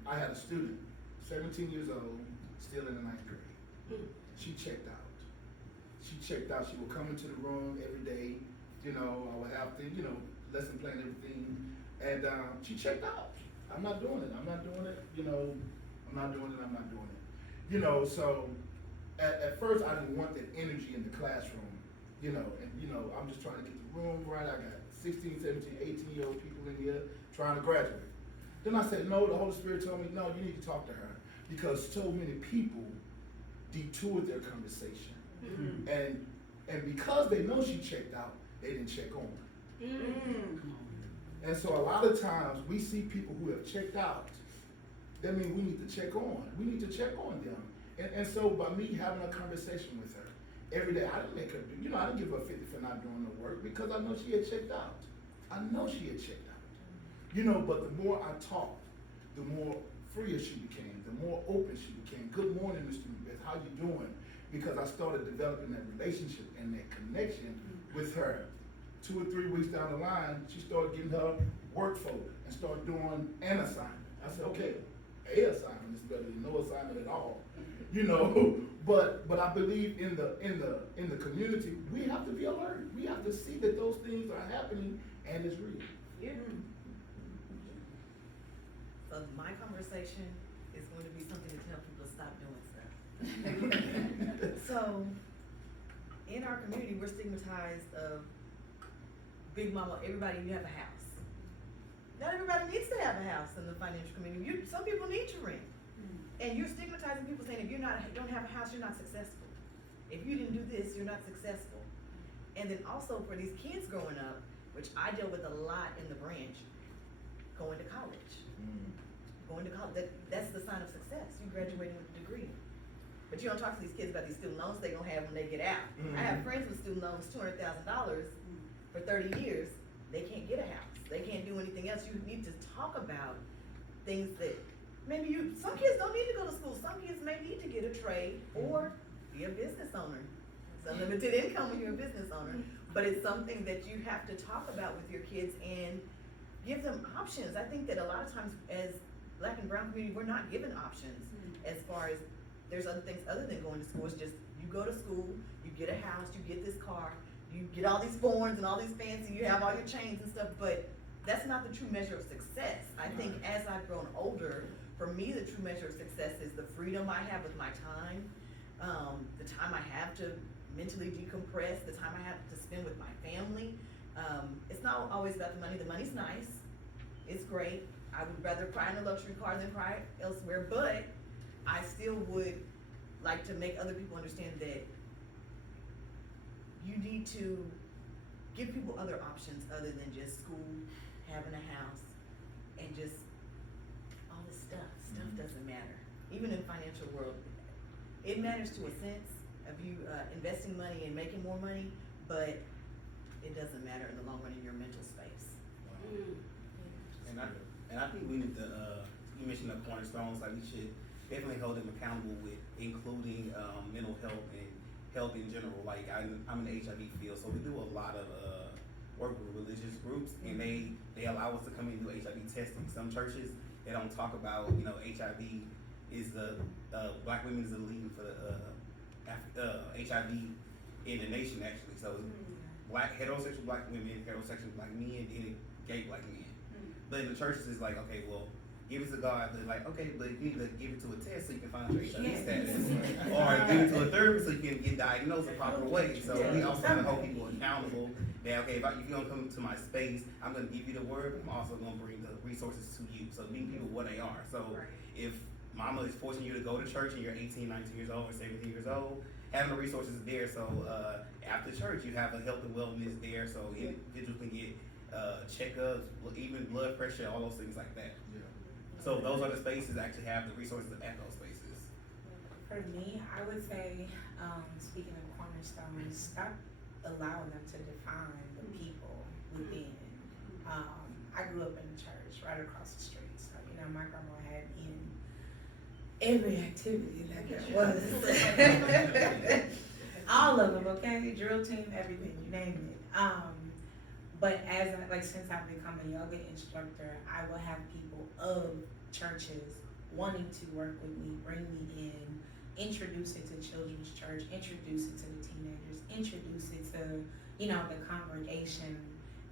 I had a student, 17 years old, still in the 9th grade. She checked out. She would come into the room every day. You know, I would have things, you know, lesson plan, everything, and she checked out. I'm not doing it. You know, I'm not doing it. You know, so at first I didn't want that energy in the classroom. You know, and you know, I'm just trying to get the room right. I got 16, 17, 18-year-old people in here trying to graduate. Then I said, no, the Holy Spirit told me, no, you need to talk to her, because so many people detoured their conversation. And because they know she checked out, they didn't check on her. And so a lot of times we see people who have checked out. That means we need to check on. We need to check on them. And so by me having a conversation with her every day, I didn't make her do, you know, I didn't give her 50 for not doing the work, because I know she had checked out. You know, but the more I talked, the more freer she became, the more open she became. Good morning, Mr. Beth, how you doing? Because I started developing that relationship and that connection with her. 2 or 3 weeks down the line, she started getting her work folder and started doing an assignment. I said, okay, a assignment is better than no assignment at all. You know, but I believe in the community, we have to be alert. We have to see that those things are happening and it's real. Yeah. So my conversation is going to be something to tell people to stop doing stuff. So, in our community, we're stigmatized of big mama, everybody, you have a house. Not everybody needs to have a house in the financial community. Some people need to rent. And you're stigmatizing people saying if you don't have a house, you're not successful. If you didn't do this, you're not successful. And then also for these kids growing up, which I deal with a lot in the branch, going to college. Going to college, that's the sign of success. You graduating with a degree. But you don't talk to these kids about these student loans they're gonna have when they get out. I have friends with student loans, $200,000 for 30 years. They can't get a house. They can't do anything else. You need to talk about things that maybe some kids don't need to go to school. Some kids may need to get a trade or be a business owner. It's unlimited income when you're a business owner. But it's something that you have to talk about with your kids and give them options. I think that a lot of times as Black and brown community, we're not given options as far as there's other things other than going to school. It's just you go to school, you get a house, you get this car, you get all these forms and all these fancy, you have all your chains and stuff, but that's not the true measure of success. I think as I've grown older, for me, the true measure of success is the freedom I have with my time, the time I have to mentally decompress, the time I have to spend with my family. It's not always about the money. The money's nice, it's great. I would rather cry in a luxury car than cry elsewhere, but I still would like to make other people understand that you need to give people other options other than just school, having a house, and just all this stuff. Stuff doesn't matter. Even in financial world, it matters to a sense of you investing money and making more money, but it doesn't matter in the long run in your mental space. And I think we need to, you mentioned the cornerstones, like we should definitely hold them accountable with including mental health and health in general. Like I'm in the HIV field, so we do a lot of work with religious groups, and they allow us to come in and do HIV testing. Some churches, they don't talk about, HIV is Black women is the leading for the HIV in the nation actually. So heterosexual Black women, heterosexual Black men, and gay Black men. But in the churches, it's like, okay, well, give it to God. They're like, okay, but you need to give it to a test so you can find your HIV status. Or give it to a therapist so you can get diagnosed the proper way. So we also have to hold people accountable that, okay, if you're going to come to my space, I'm going to give you the word, but I'm also going to bring the resources to you. So meet people what they are. So if mama is forcing you to go to church and you're 18, 19 years old or 17 years old, having the resources there. So after church, you have a health and wellness there. So individuals can get checkups, even blood pressure, all those things like that. Yeah. So those are the spaces that actually have the resources at those spaces. For me, I would say, speaking of cornerstones, stop allowing them to define the people within. I grew up in the church right across the street, so my grandma had me in every activity that there was. All of them, okay? Drill team, everything, you name it. But since I've become a yoga instructor, I will have people of churches wanting to work with me, bring me in, introduce it to children's church, introduce it to the teenagers, introduce it to, the congregation.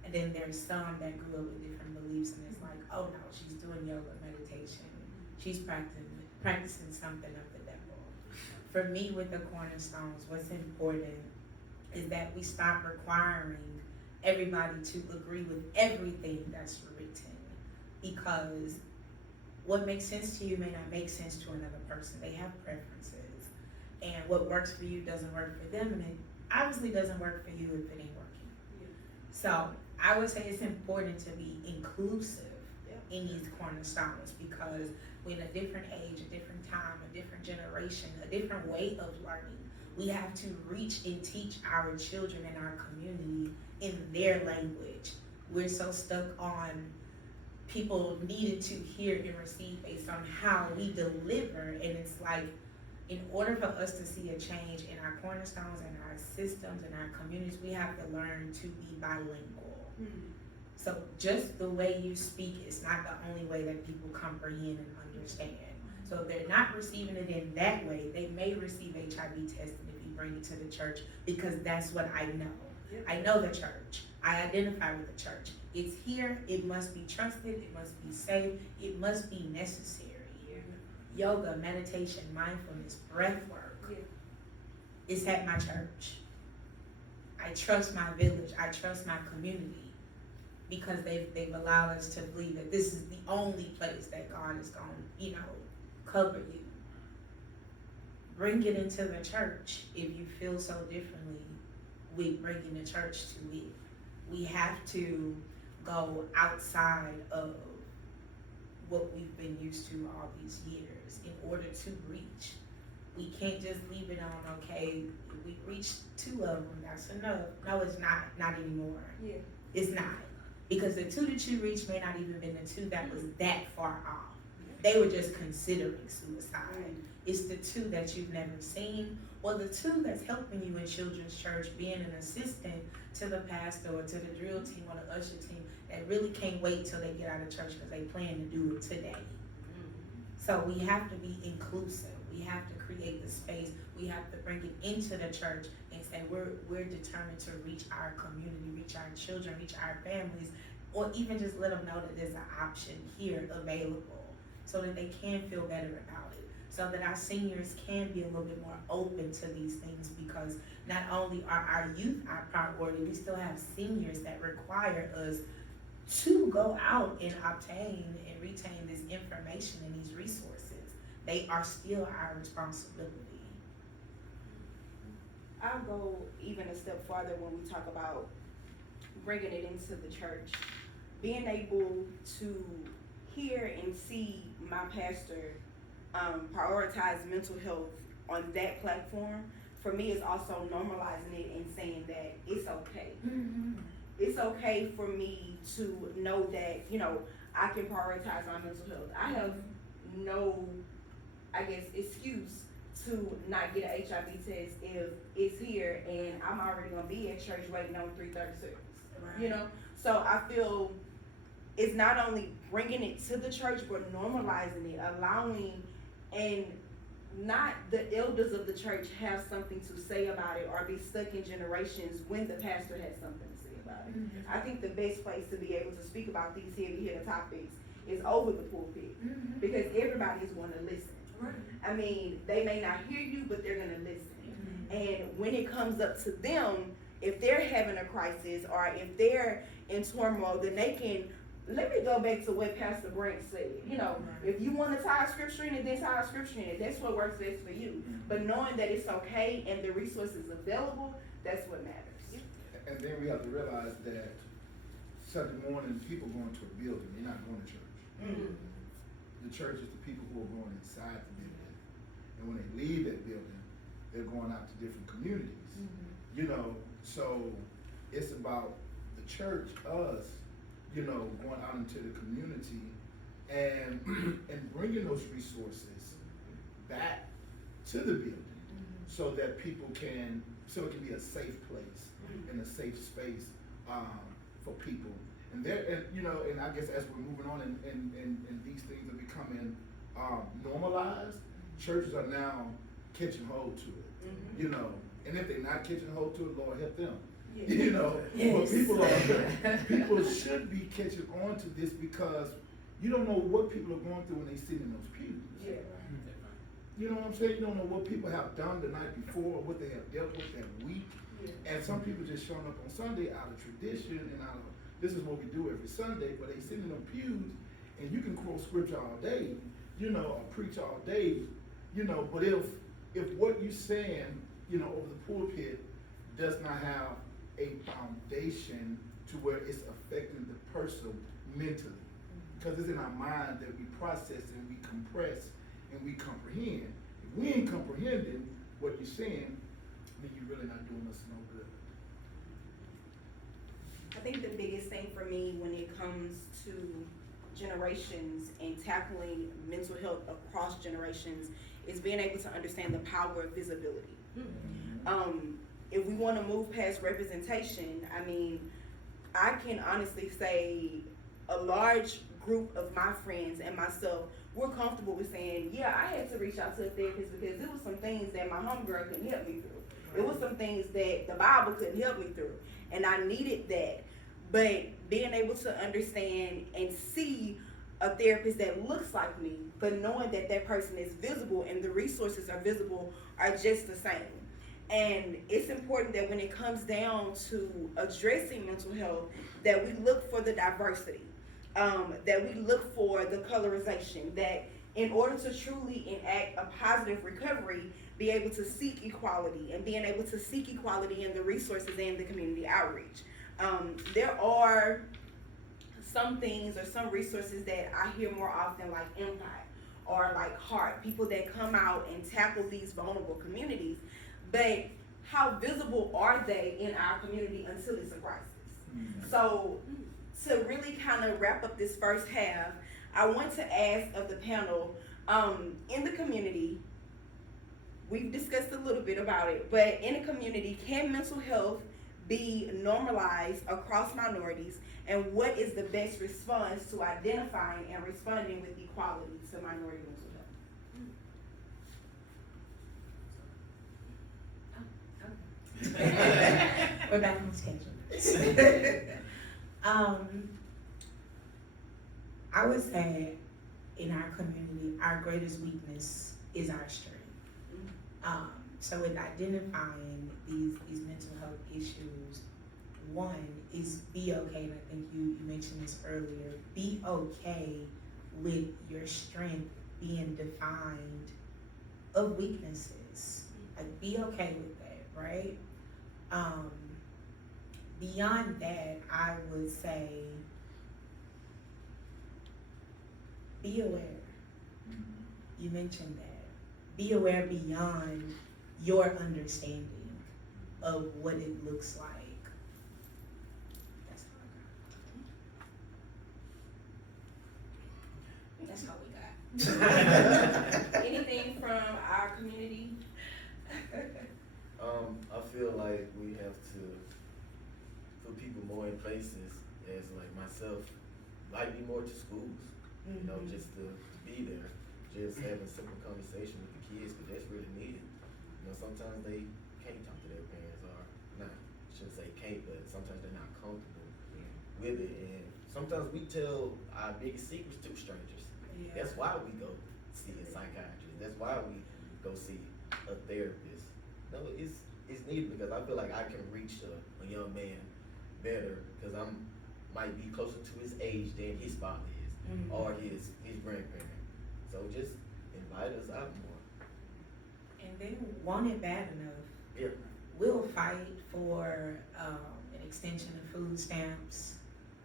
And then there's some that grew up with different beliefs, and it's like, oh no, she's doing yoga meditation. She's practicing something of the devil. For me, with the cornerstones, what's important is that we stop requiring everybody to agree with everything that's written, because what makes sense to you may not make sense to another person. They have preferences, and what works for you doesn't work for them, and it obviously doesn't work for you if it ain't working. So I would say it's important to be inclusive in these cornerstones, because we're in a different age, a different time, a different generation, a different way of learning. We have to reach and teach our children in our community in their language. We're so stuck on people needed to hear and receive based on how we deliver, and it's like, in order for us to see a change in our cornerstones and our systems and our communities, we have to learn to be bilingual. So just the way you speak is not the only way that people comprehend and understand. So if they're not receiving it in that way, they may receive HIV testing if you bring it to the church, because that's what I know. I know the church. I identify with the church. It's here, it must be trusted, it must be safe, it must be necessary. Yoga, meditation, mindfulness, breath work is at my church. I trust my village, I trust my community, because they've allowed us to believe that this is the only place that God is going to, cover you. Bring it into the church. If you feel so differently, we bringing the church to it. We have to go outside of what we've been used to all these years in order to reach. We can't just leave it on, okay, we reached 2 of them, that's enough. No, it's not anymore. It's not. Because the 2 that you reached may not even been the 2 that was that far off. They were just considering suicide. It's the 2 that you've never seen, or the 2 that's helping you in children's church, being an assistant to the pastor or to the drill team or the usher team that really can't wait till they get out of church because they plan to do it today. So we have to be inclusive. We have to create the space. We have to bring it into the church and say we're determined to reach our community, reach our children, reach our families, or even just let them know that there's an option here available so that they can feel better about it. So that our seniors can be a little bit more open to these things, because not only are our youth our priority, we still have seniors that require us to go out and obtain and retain this information and these resources. They are still our responsibility. I'll go even a step farther when we talk about bringing it into the church. Being able to hear and see my pastor prioritize mental health on that platform, for me, is also normalizing it and saying that it's okay. It's okay for me to know that, I can prioritize my mental health. I have no, excuse to not get an HIV test if it's here and I'm already gonna be at church waiting on 3:30 service. So I feel it's not only bringing it to the church, but normalizing it, allowing, and not the elders of the church have something to say about it or be stuck in generations when the pastor has something to say about it. I think the best place to be able to speak about these heavy hitter topics is over the pulpit, because everybody is going to listen. I mean, they may not hear you, but they're going to listen. And when it comes up to them, if they're having a crisis or if they're in turmoil, then they can, let me go back to what Pastor Brent said. If you want to tie a scripture in it, then tie a scripture in it. That's what works best for you. But knowing that it's okay and the resources available, that's what matters. And then we have to realize that Sunday morning, people going to a building, they're not going to church. The church is the people who are going inside the building. And when they leave that building, they're going out to different communities. So it's about the church, us, going out into the community and bringing those resources back to the building, so that people can, so it can be a safe place and a safe space for people. And and I guess as we're moving on and these things are becoming normalized, churches are now catching hold to it. And if they're not catching hold to it, Lord help them. But people should be catching on to this, because you don't know what people are going through when they sit in those pews. You know what I'm saying? You don't know what people have done the night before or what they have dealt with that week. And some people just showing up on Sunday out of tradition and out of, this is what we do every Sunday, but they sit in them pews and you can quote scripture all day, or preach all day, but if what you're saying, over the pulpit does not have a foundation to where it's affecting the person mentally, because it's in our mind that we process and we compress and we comprehend. If we ain't comprehending what you're saying, then you're really not doing us no good. I think the biggest thing for me when it comes to generations and tackling mental health across generations is being able to understand the power of visibility. If we want to move past representation, I can honestly say a large group of my friends and myself, we're comfortable with saying, yeah, I had to reach out to a therapist because there was some things that my homegirl couldn't help me through. It was some things that the Bible couldn't help me through, and I needed that. But being able to understand and see a therapist that looks like me, but knowing that that person is visible and the resources are visible are just the same. And it's important that when it comes down to addressing mental health, that we look for the diversity, that we look for the colorization, that in order to truly enact a positive recovery, be able to seek equality, and being able to seek equality in the resources and the community outreach. There are some things or some resources that I hear more often, like Impact or like Heart, people that come out and tackle these vulnerable communities. But how visible are they in our community until it's a crisis? Mm-hmm. So to really kind of wrap up this first half, I want to ask of the panel, in the community, we've discussed a little bit about it, but in a community, can mental health be normalized across minorities, and what is the best response to identifying and responding with equality to minority mental health? We're back on schedule. I would say in our community, our greatest weakness is our strength. So with identifying these mental health issues, one is be okay, and I think you mentioned this earlier, be okay with your strength being defined of weaknesses. Like, be okay with that, right? Beyond that, I would say be aware. You mentioned that. Be aware beyond your understanding of what it looks like. That's all we got. Anything from our community? I feel like we have to put people more in places, as like myself, like be more to schools, you know, just to be there, just having simple conversation with the kids, because that's really needed. You know, sometimes they can't talk to their parents, or not, I shouldn't say can't, but sometimes they're not comfortable with it, and sometimes we tell our biggest secrets to strangers. Yeah. That's why we go see a psychiatrist. That's why we go see a therapist. No, it's needed, because I feel like I can reach a young man better, because might be closer to his age than his father is, or his grandparent. So just invite us out more. And then want it bad enough. Yeah. We'll fight for an extension of food stamps.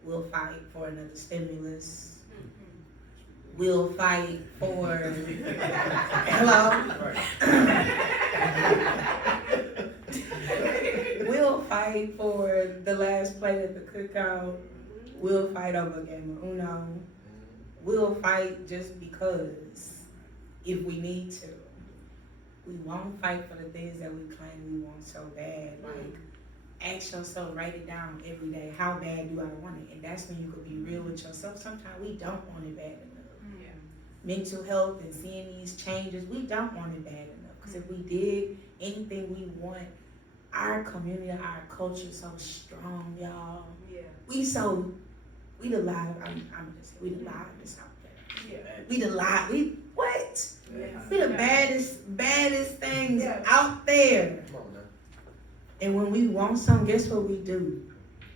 We'll fight for another stimulus. We'll fight for hello. We'll fight for the last plate at the cookout. We'll fight over a game of Uno. We'll fight just because, if we need to. We won't fight for the things that we claim we want so bad. Like, ask yourself, write it down every day. How bad do I want it? And that's when you could be real with yourself. Sometimes we don't want it bad enough. Mental health and seeing these changes, we don't want it bad enough. Because if we did anything we want, our community, our culture is so strong, y'all. Yeah. We the live, I'm just saying, we the livest out there. Yeah. We the what? Yeah. We the baddest things out there. Come on now. And when we want something, guess what we do?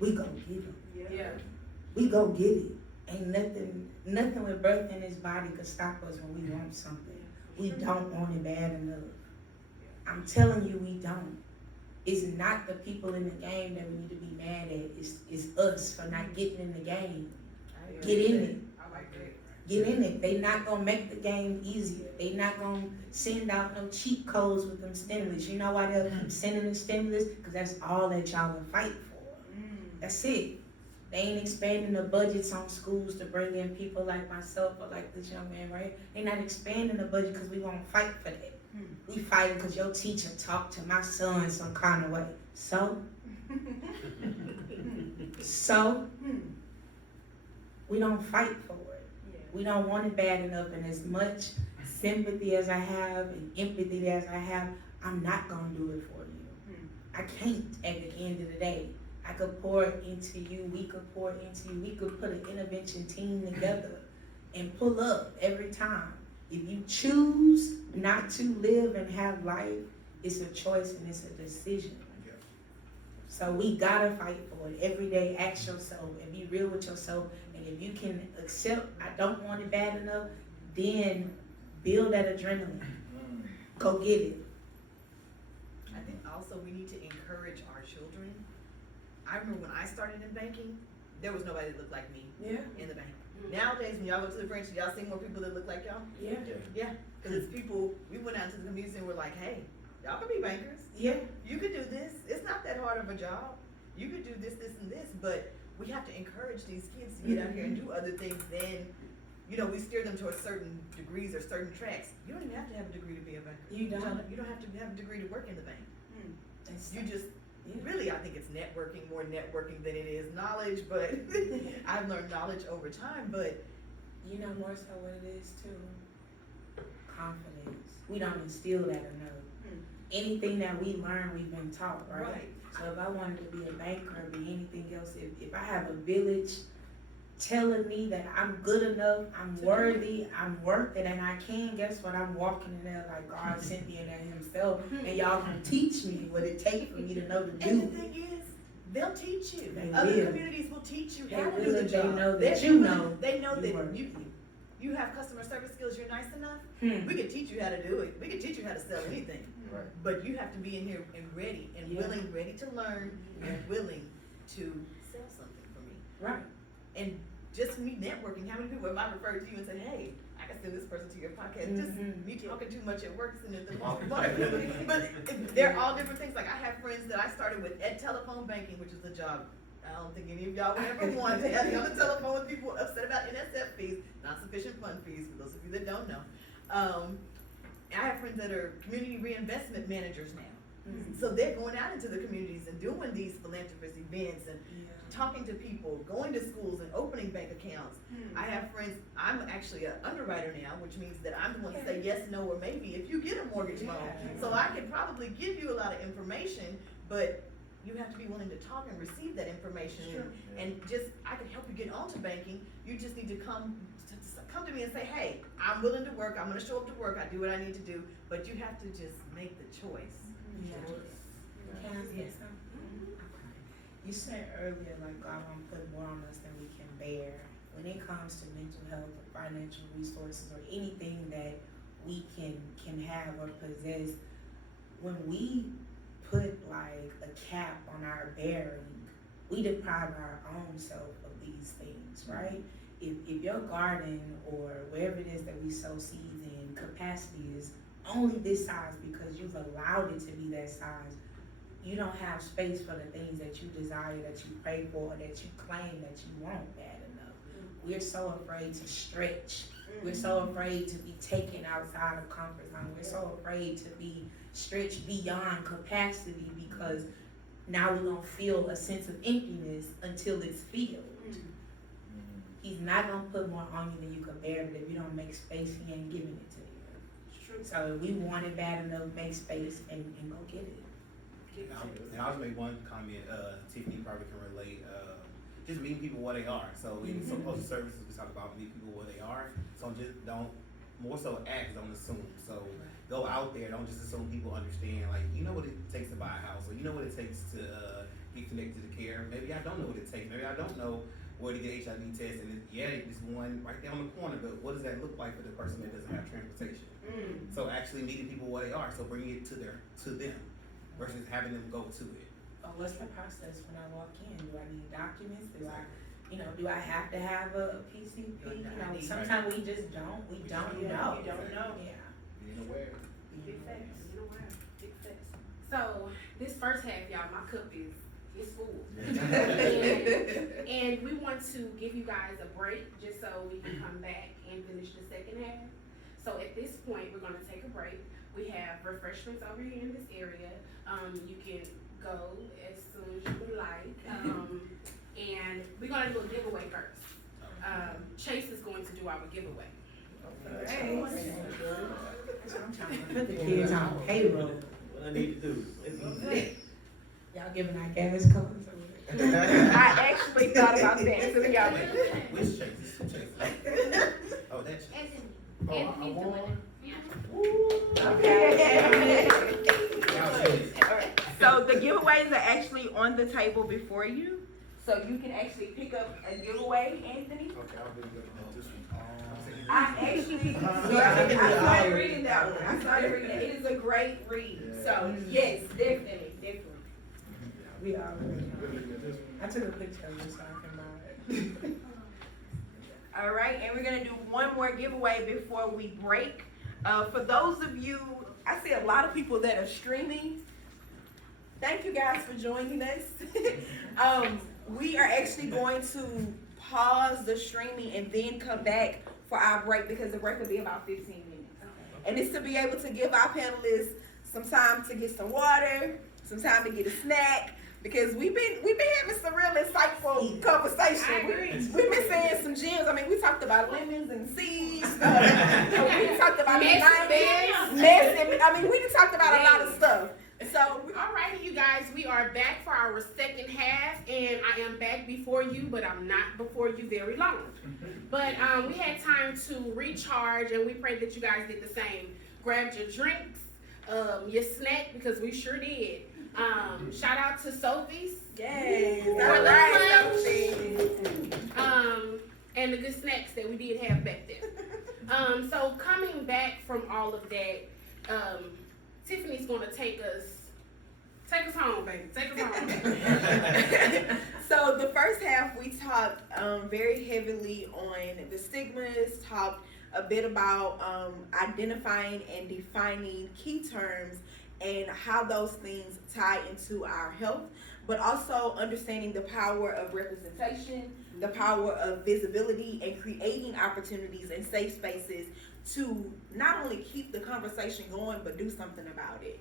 We go get it. Yeah. We go get it. Ain't nothing with birth in this body could stop us when we want something. We don't want it bad enough. I'm telling you, we don't. It's not the people in the game that we need to be mad at. It's us for not getting in the game. Get in it. I like that. Get in it. They not gonna make the game easier. They not gonna send out no cheat codes with them stimulus. You know why they'll keep sending the stimulus? Because that's all that y'all will fight for. That's it. They ain't expanding the budgets on schools to bring in people like myself or like this young man, right? They not expanding the budget because we won't fight for that. We fighting because your teacher talked to my son some kind of way. So, So, we don't fight for it. We don't want it bad enough, and as much sympathy as I have and empathy as I have, I'm not gonna do it for you. I can't at the end of the day. I could pour into you, we could pour into you, we could put an intervention team together and pull up every time. If you choose not to live and have life, it's a choice and it's a decision. So we gotta fight for it every day. Ask yourself and be real with yourself. And if you can accept, I don't want it bad enough, then build that adrenaline. Go get it. I think also we need to encourage our children. I remember when I started in banking, there was nobody that looked like me in the bank. Nowadays, when y'all go to the branch, y'all see more people that look like y'all? Yeah. Yeah, because it's people, we went out to the community and we're like, hey, y'all can be bankers. Yeah. You could do this. It's not that hard of a job. You could do this, this, and this, but we have to encourage these kids to get out here and do other things than, you know, we steer them towards certain degrees or certain tracks. You don't even have to have a degree to be a banker. You don't. You don't have to have a degree to work in the bank. That's You just, really, I think it's networking, more networking than it is knowledge, but I've learned knowledge over time, but. You know more so what it is too? Confidence. We don't instill that enough. Anything that we learn, we've been taught, right? So if I wanted to be a banker or be anything else, if I have a village telling me that I'm good enough, I'm worthy, I'm worth it, and I can, guess what? I'm walking in there like God sent me in there himself, and y'all gonna teach me what it takes for me to know to do. And the thing is, they'll teach you. They Other will. communities will teach you They how to will, do the they job. know that you know They know you that work. you have customer service skills, you're nice enough. Hmm. We can teach you how to do it. We can teach you how to sell anything. Right. But you have to be in here and ready and Yeah. willing, ready to learn and willing to sell something for me. Right. And just me networking, how many people have I referred to you and said, hey, I can send this person to your podcast. Just me talking too much at work, sending them off. But they're all different things. Like I have friends that I started with at telephone banking, which is a job I don't think any of y'all would ever want to have on the telephone with people upset about NSF fees, not sufficient fund fees, for those of you that don't know. I have friends that are community reinvestment managers now. So they're going out into the communities and doing these philanthropist events and talking to people, going to schools and opening bank accounts. I have friends, I'm actually an underwriter now, which means that I'm the one to say yes, no, or maybe if you get a mortgage loan. So I can probably give you a lot of information, but you have to be willing to talk and receive that information. And just, I can help you get onto banking. You just need to come to me and say, hey, I'm willing to work, I'm gonna show up to work, I do what I need to do, but you have to just make the choice. Can I say something? You said earlier, like God won't put more on us than we can bear. When it comes to mental health or financial resources or anything that we can have or possess, when we put like a cap on our bearing, we deprive our own self of these things, right? If your garden or wherever it is that we sow seeds in, capacity is only this size because you've allowed it to be that size, you don't have space for the things that you desire, that you pray for, that you claim that you want bad enough. We're so afraid to stretch. We're so afraid to be taken outside of comfort zone. We're so afraid to be stretched beyond capacity because now we're gonna feel a sense of emptiness until it's filled. He's not gonna put more on you than you can bear, but if you don't make space, he ain't giving it to you. It's true. So if we want it bad enough, make space and go get it. And I'll just make one comment, Tiffany probably can relate, just meeting people where they are. So in social services, we talk about meeting people where they are. So just don't, more so act, don't assume. So go out there, don't just assume people understand, like, you know what it takes to buy a house, or you know what it takes to get connected to care. Maybe I don't know what it takes, maybe I don't know where to get HIV tested. And it's one right there on the corner, but what does that look like for the person that doesn't have transportation? So actually meeting people where they are, so bringing it to them versus having them go to it. Oh, what's the process when I walk in? Do I need documents? Do I have to have a PCP? You know, sometimes we just don't. We don't know. You don't know. Yeah. Being aware. Big facts. Big facts. So this first half, y'all, my cup is full. and we want to give you guys a break just so we can come back and finish the second half. So at this point, we're gonna take a break. We have refreshments over here in this area. You can go as soon as you would like. and we're gonna do a giveaway first. Chase is going to do our giveaway. Hey. That's what I'm trying to put the kids on payroll. What I need to do? Y'all giving out gas cards? I actually thought about that, so y'all. Which Chase? Oh, that Chase. I won. Okay. Y'all So the giveaways are actually on the table before you. So you can actually pick up a giveaway, Anthony. Okay, I'll be looking at this one. I started reading that one. I started reading it. It is a great read. So yes, definitely. We all Good looking at this one. I took a picture of you so I can buy it. All right, and we're gonna do one more giveaway before we break. For those of you, I see a lot of people that are streaming. Thank you guys for joining us. We are actually going to pause the streaming and then come back for our break because the break will be about 15 minutes. And it's to be able to give our panelists some time to get some water, some time to get a snack, because we've been having some real insightful conversation. We've been saying some gems. I mean, we talked about lemons and seeds. We talked about the 90s. I mean, we done talked about a lot of stuff. So, Alrighty, you guys, we are back for our second half, and I am back before you, but I'm not before you very long. But we had time to recharge, and we pray that you guys did the same. Grabbed your drinks, your snack, because we sure did. Shout out to Sophie's. yes, For the right, lunch. And the good snacks that we did have back there. So coming back from all of that, Tiffany's gonna take us home, baby. Take us home. So the first half we talked very heavily on the stigmas, talked a bit about identifying and defining key terms and how those things tie into our health, but also understanding the power of representation, the power of visibility, and creating opportunities and safe spaces to not only keep the conversation going, but do something about it.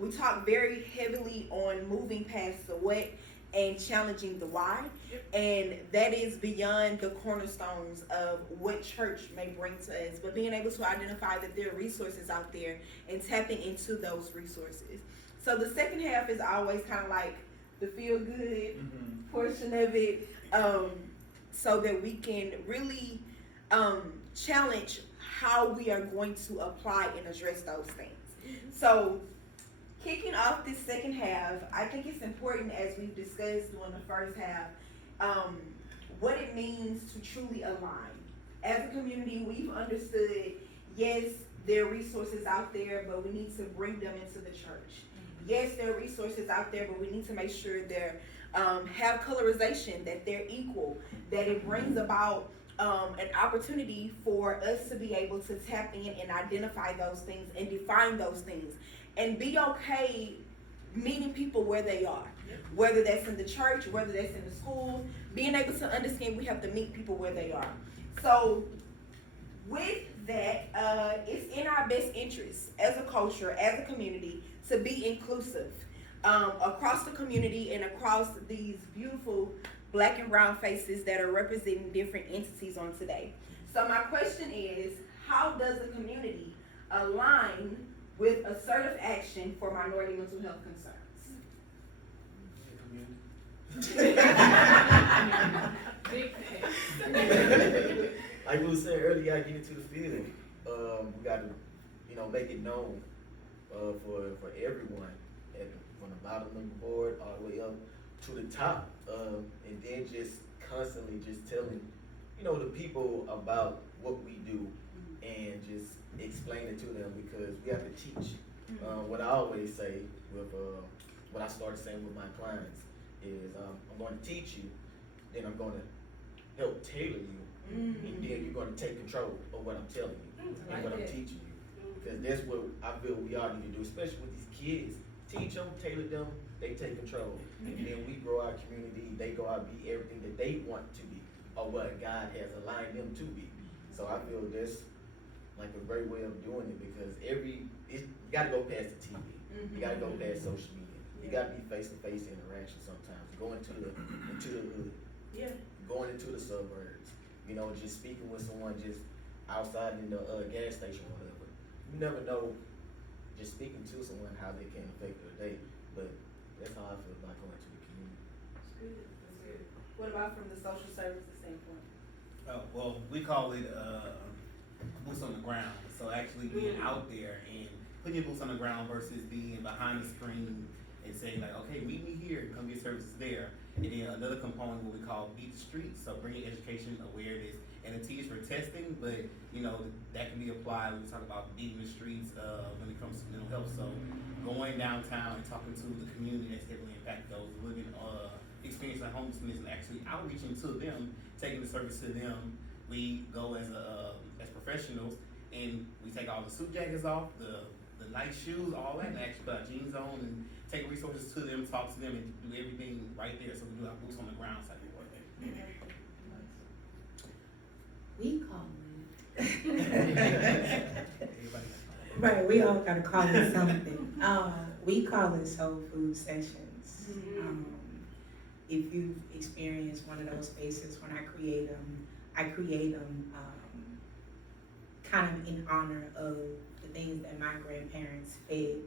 We talked very heavily on moving past the what and challenging the why, and that is beyond the cornerstones of what church may bring to us, but being able to identify that there are resources out there and tapping into those resources. So the second half is always kind of like the feel good portion of it, so that we can really challenge how we are going to apply and address those things. So kicking off this second half, I think it's important, as we've discussed during the first half, what it means to truly align. As a community, we've understood, yes, there are resources out there, but we need to bring them into the church. Yes, there are resources out there, but we need to make sure they're have colorization, that they're equal, that it brings about an opportunity for us to be able to tap in and identify those things and define those things and be okay meeting people where they are, whether that's in the church, whether that's in the school, being able to understand we have to meet people where they are. So with that, it's in our best interest as a culture, as a community, to be inclusive across the community and across these beautiful Black and brown faces that are representing different entities on today. So my question is, how does the community align with assertive action for minority mental health concerns? Like we was saying earlier, you gotta get into the field. We gotta, make it known for everyone, from the bottom of the board all the way up to the top, and then just constantly just telling, the people about what we do and just explain it to them, because we have to teach. What I always say with what I started saying with my clients is, I'm going to teach you, then I'm going to help tailor you, and then you're going to take control of what I'm telling you and what I'm teaching you. Because that's what I feel we all need to do, especially with these kids. Teach them, tailor them, they take control. And then we grow our community, they go out and be everything that they want to be, or what God has aligned them to be. So I feel that's like a great way of doing it, because you gotta go past the TV. You gotta go past social media. You gotta be face-to-face interaction sometimes, going into the hood. Yeah. Going into the suburbs, just speaking with someone just outside in the gas station or whatever. You never know, just speaking to someone, how they can affect their day. But that's how I feel about going to the community. That's good. That's good. What about from the social services standpoint? Well, we call it boots on the ground. So actually being out there and putting your boots on the ground versus being behind the screen and saying like, okay, meet me here, come get services there. And then another component what we call beat the streets, so bringing education, awareness, and a teach for testing, but that can be applied when we talk about beating the streets when it comes to mental health. So going downtown and talking to the community that's heavily impacted, those living experiencing homelessness, and actually outreaching to them, taking the service to them. We go as professionals and we take all the suit jackets off, the nice shoes, all that, and actually put our jeans on and take resources to them, talk to them, and do everything right there. So we do our boots on the ground type of work. We call it. Right, we all gotta call it something. We call it soul food sessions. If you've experienced one of those spaces, when I create them kind of in honor of the things that my grandparents fed me.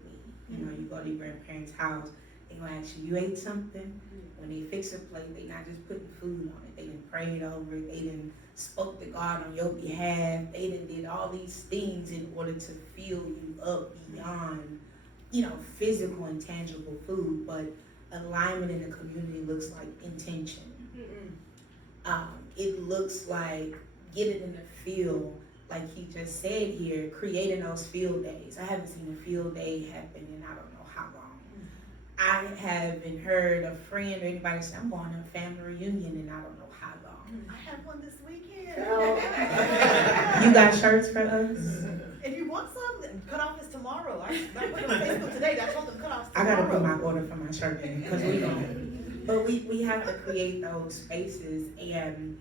You go to your grandparents' house, they gonna ask you ate something? When they fix a plate, they not just putting food on it, they done prayed over it, they done spoke to God on your behalf, they done did all these things in order to fill you up beyond, physical and tangible food. But alignment in the community looks like intention. It looks like get it in the field, like he just said here, creating those field days. I haven't seen a field day happen in I don't know how long. I haven't heard a friend or anybody say, I'm going to a family reunion in I don't know how long. I have one this weekend. You got shirts for us? If you want some, then cutoff is tomorrow. I put it on Facebook today. I told them cutoff's tomorrow. I gotta put my order for my shirt in because we don't. But we have to create those spaces and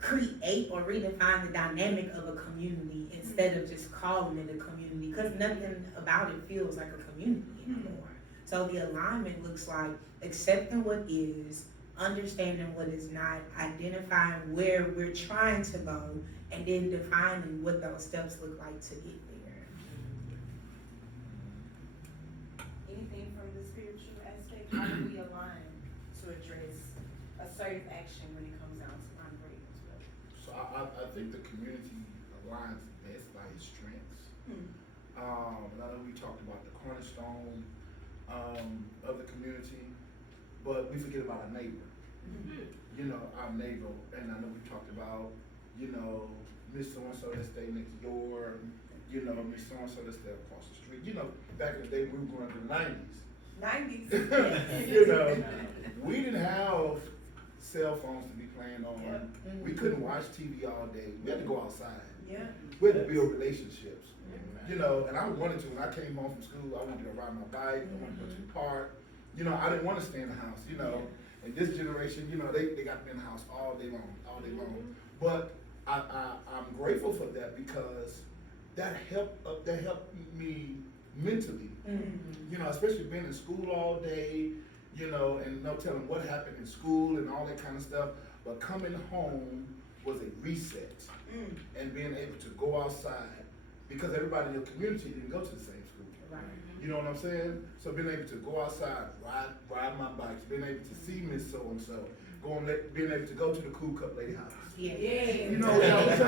create or redefine the dynamic of a community instead of just calling it a community, because nothing about it feels like a community anymore. So the alignment looks like accepting what is, understanding what is not, identifying where we're trying to go, and then defining what those steps look like to get there. Anything from the spiritual aspect? How do we align to address assertive action when it comes down to migrating as well? So I think the community aligns best by its strengths. And I know we talked about the cornerstone of the community, but we forget about our neighbor. Our neighbor, and I know we talked about, Miss So-and-so that stay next door, Miss So-and-so that stay across the street. Back in the day we were going through the 90s. We didn't have cell phones to be playing on. We couldn't watch TV all day. We had to go outside. We had to build relationships. And I wanted to. When I came home from school, I wanted to ride my bike. I wanted to go to the park. I didn't want to stay in the house. And this generation, they got me in the house all day long. But I'm grateful for that because that helped me mentally. Especially being in school all day, and no telling what happened in school and all that kind of stuff. But coming home was a reset, and being able to go outside because everybody in your community didn't go to the same school. Right. You know what I'm saying? So being able to go outside, ride my bikes, being able to see Miss So-and-so, being able to go to the Cool Cup Lady house. Yeah. You know what I'm saying?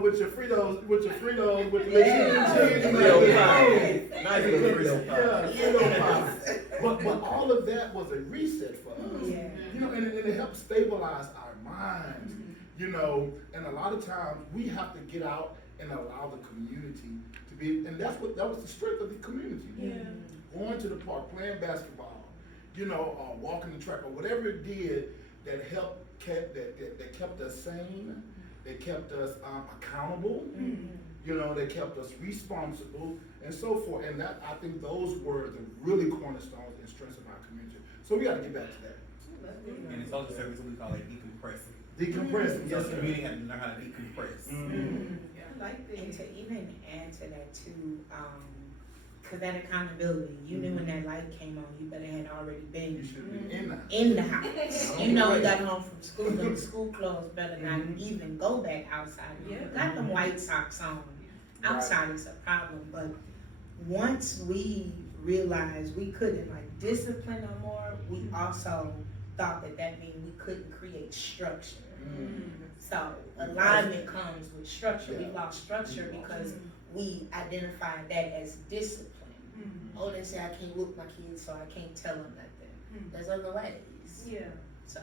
With your Fritos, with the nice little Frito pies. But all of that was a reset for us. And it helped stabilize our minds. And a lot of times we have to get out and allow the community to be, and that was the strength of the community. Going to the park, playing basketball, or walking the track, or whatever it did that helped that kept us sane, that kept us accountable, that kept us responsible, and so forth. And that, I think those were the really cornerstones and strengths of our community. So we got to get back to that. And in social service, we call it decompressing. Decompressing, yes, So sir. community had to learn how to decompress. I like And that. to even add to that too, cause that accountability, you knew when that light came on, you better had already You been should be in there. in the house. You know, you got home from school, them school clothes better not even go back outside. You got them white socks on. Outside is a problem, but once we realized we couldn't like discipline no more, we also thought that meant we couldn't create structure. So alignment comes with structure. We lost structure because we identified that as discipline. Oh, they say I can't whoop my kids, so I can't tell them nothing. There's other ways. Yeah. So,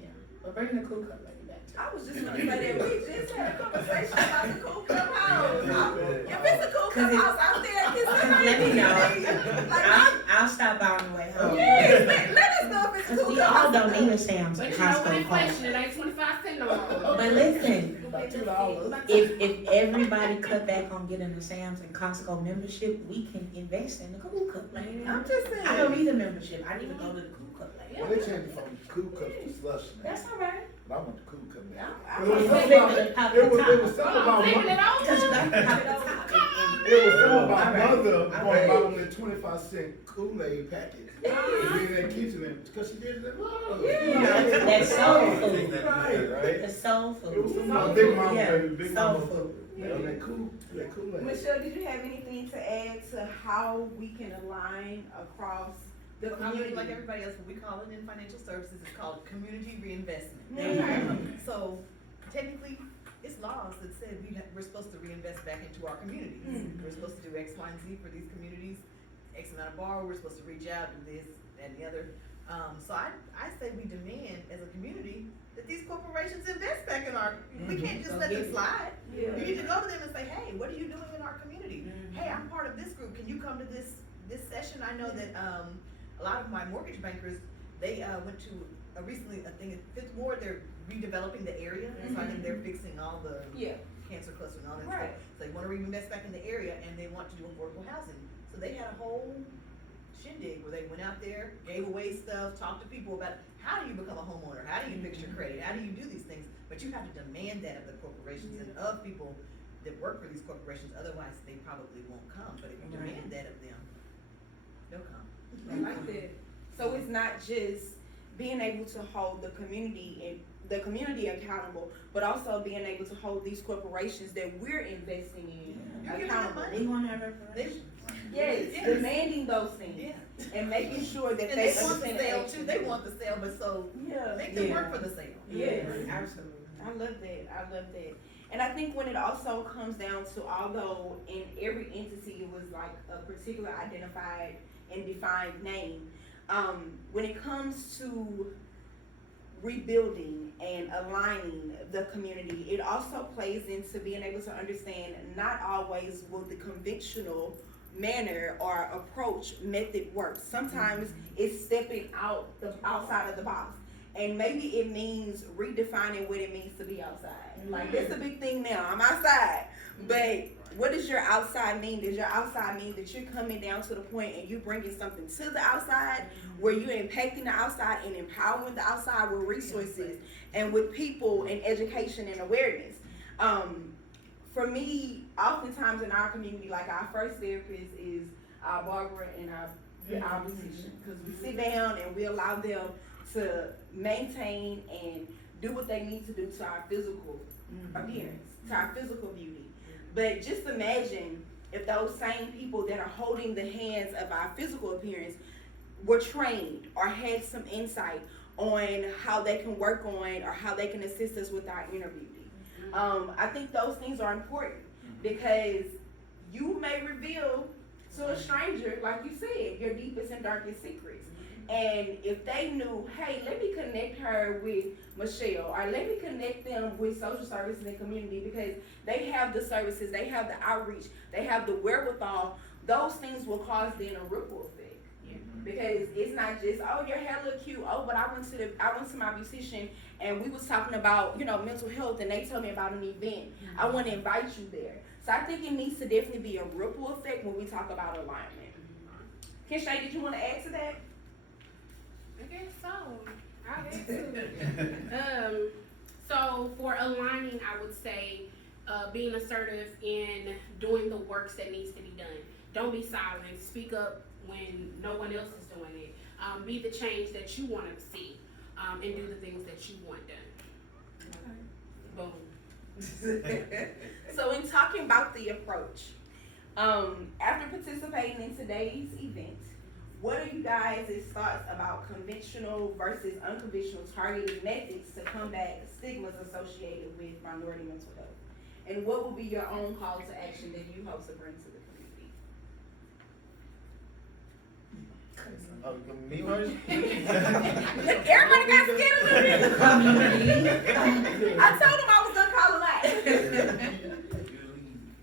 yeah. But bring the cool cup lady back to I was just gonna say that we just had a conversation about the cool club house. If it's a cool club house out there, can somebody Let me know. Like, I'll stop by on the way home. yes, let us know if it's a Cause cool we club all house. don't need a Sam's But and you know, with Costco inflation, card. it ain't 25 cents no more. But listen, About $2. if everybody cut back on getting a Sam's and Costco membership, we can invest in the cool cup lady. I'm just saying. I don't need a membership, I need to go to the cool cup lady. Well, they changed it from cool cups to slush now. That's all right. But I want the cool cup now. I It was was something flipping about, it it was something about, Flipping it Cause you over. got to pop it over. it was something about All right. mother All going right. buy them in 25-cent Kool-Aid packets. And be in that kitchen and, cause she did it in love. That's soul food. Right, right. The soul It was food. something about Big Mama, Yeah, baby, Big soul Mama. food. That Kool-Aid. Michelle, did you have anything to add to how we can align across the I mean, community? like everybody else, what we call it in financial services, it's called community reinvestment. There you go. So technically, it's laws that said we're supposed to reinvest back into our communities. We're supposed to do X, Y, and Z for these communities, X amount of borrow, we're supposed to reach out, do this, that, and the other. So I say we demand as a community that these corporations invest back in our, we can't just let them slide. Yeah. You need to go to them and say, hey, what are you doing in our community? Hey, I'm part of this group, can you come to this session? I know that, a lot of my mortgage bankers, they, went to recently, I think it's Fifth Ward, they're redeveloping the area, and so I think they're fixing all the cancer cluster and all that Right. stuff. So they wanna reinvest back in the area, and they want to do affordable housing. So they had a whole shindig where they went out there, gave away stuff, talked to people about how do you become a homeowner, how do you fix your credit, how do you do these things? But you have to demand that of the corporations and of people that work for these corporations, otherwise they probably won't come. But if you demand that of them, they'll come. I like that. So it's not just being able to hold the community accountable, but also being able to hold these corporations that we're investing in You give them accountable. money. We want to have reparations. Yes, Yes. demanding those things Yeah. and making sure that And they they want the understand sale action. too, they want the sale, but so Yeah. make them work for the sale. Yes. Absolutely. I love that. I love that. And I think when it also comes down to, although in every entity it was like a particular identified and defined name, when it comes to rebuilding and aligning the community, it also plays into being able to understand not always will the conventional manner or approach method work. Sometimes it's stepping outside of the box. And maybe it means redefining what it means to be outside. Like, that's a big thing now. I'm outside. But what does your outside mean? Does your outside mean that you're coming down to the point and you bringing something to the outside where you're impacting the outside and empowering the outside with resources and with people and education and awareness? For me, oftentimes in our community, like our first therapist is our barber and our beautician, because we sit down and we allow them to maintain and do what they need to do to our physical appearance, to our physical beauty. But just imagine if those same people that are holding the hands of our physical appearance were trained or had some insight on how they can work on or how they can assist us with our inner beauty. I think those things are important because you may reveal to a stranger, like you said, your deepest and darkest secrets. And if they knew, hey, let me connect her with Michelle, or let me connect them with social services and community, because they have the services, they have the outreach, they have the wherewithal, those things will cause then a ripple effect. Because it's not just, oh, your hair look cute, oh, but I went to my beautician and we was talking about, mental health, and they told me about an event. I want to invite you there. So I think it needs to definitely be a ripple effect when we talk about alignment. Kenshay, did you want to add to that? I guess so. I'll add to it. So being assertive in doing the works that needs to be done. Don't be silent. Speak up when no one else is doing it. Be the change that you want to see, and do the things that you want done. Boom. So in talking about the approach, after participating in today's event, what are you guys' thoughts about conventional versus unconventional targeted methods to combat the stigmas associated with minority mental health? And what will be your own call to action that you hope to bring to the community? Me first? Everybody got scared a little bit. I told him I was gonna call him out.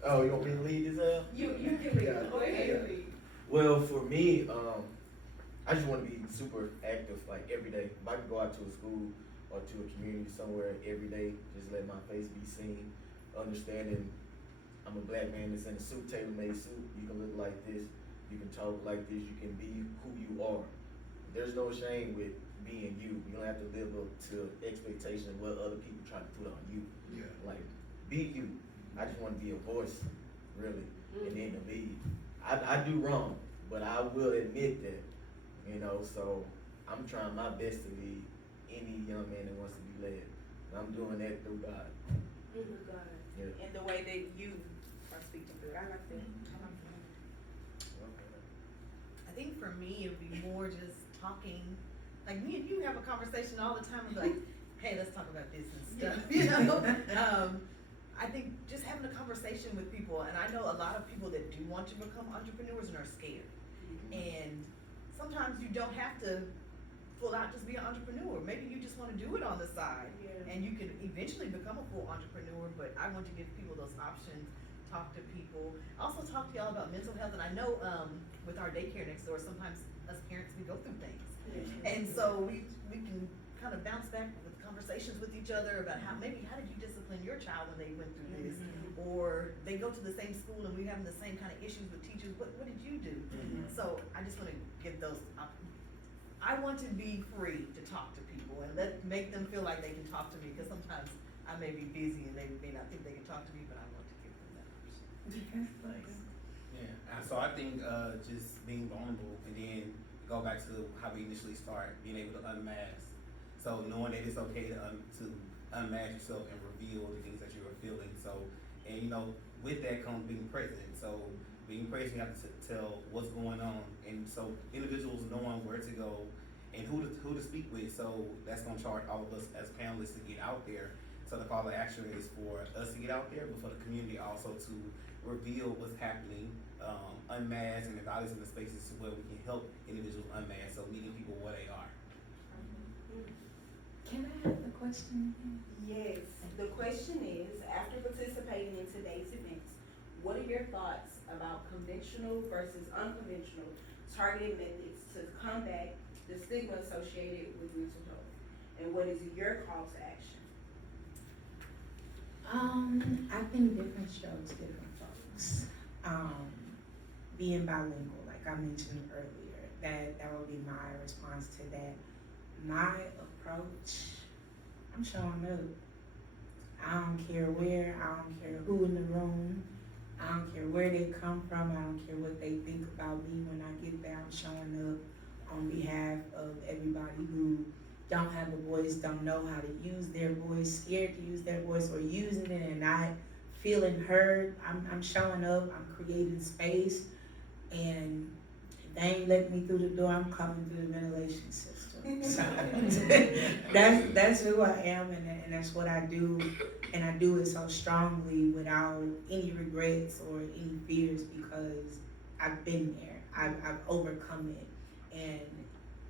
Oh, you want me to lead this out? You can lead. Go ahead. Well, for me, I just want to be super active, like every day. If I could go out to a school or to a community somewhere every day, just let my face be seen, understanding I'm a black man that's in a suit, tailor-made suit. You can look like this, you can talk like this, you can be who you are. There's no shame with being you. You don't have to live up to expectations of what other people try to put on you. Yeah. Like, be you. I just want to be a voice, really, and then to lead. I do wrong, but I will admit that, you know, so I'm trying my best to lead any young man that wants to be led. And I'm doing that through God. Through God. Yeah. In the way that you are speaking through it. I like that. I think for me, it would be more just talking, like me and you have a conversation all the time, and like, hey, let's talk about this and stuff, you know? I think just having a conversation with people, and I know a lot of people that do want to become entrepreneurs and are scared. And sometimes you don't have to full out just be an entrepreneur. Maybe you just want to do it on the side, and you can eventually become a full entrepreneur, but I want to give people those options, talk to people. Also talk to y'all about mental health, and I know with our daycare next door, sometimes us parents, we go through things. And so we can kind of bounce back with conversations with each other about how did you discipline your child when they went through this, or they go to the same school and we're having the same kind of issues with teachers. What did you do? So I just want to give those. I want to be free to talk to people and make them feel like they can talk to me, because sometimes I may be busy and they may not think they can talk to me, but I want to give them that option. Nice. Yeah. So I think just being vulnerable, and then go back to how we initially start, being able to unmask. So knowing that it's okay to unmask yourself and reveal the things that you are feeling. So, and you know, with that comes being present. So being present, you have to tell what's going on, and so individuals knowing where to go and who to speak with. So that's going to charge all of us as panelists to get out there. So the call to action is for us to get out there, but for the community also to reveal what's happening, unmask, and evaluate in the spaces where we can help individuals unmask. So meeting people where they are. Can I have the question again? Yes. The question is, after participating in today's events, what are your thoughts about conventional versus unconventional targeted methods to combat the stigma associated with mental health? And what is your call to action? I think different strokes, different folks. Being bilingual, like I mentioned earlier, that would be my response to that. My approach, I'm showing up. I don't care where, I don't care who in the room, I don't care where they come from, I don't care what they think about me when I get there. I'm showing up on behalf of everybody who don't have a voice, don't know how to use their voice, scared to use their voice, or using it and not feeling heard. I'm showing up, I'm creating space, and if they ain't letting me through the door, I'm coming through the ventilation system. So that's who I am, and that's what I do, and I do it so strongly without any regrets or any fears, because I've been there, I've overcome it, and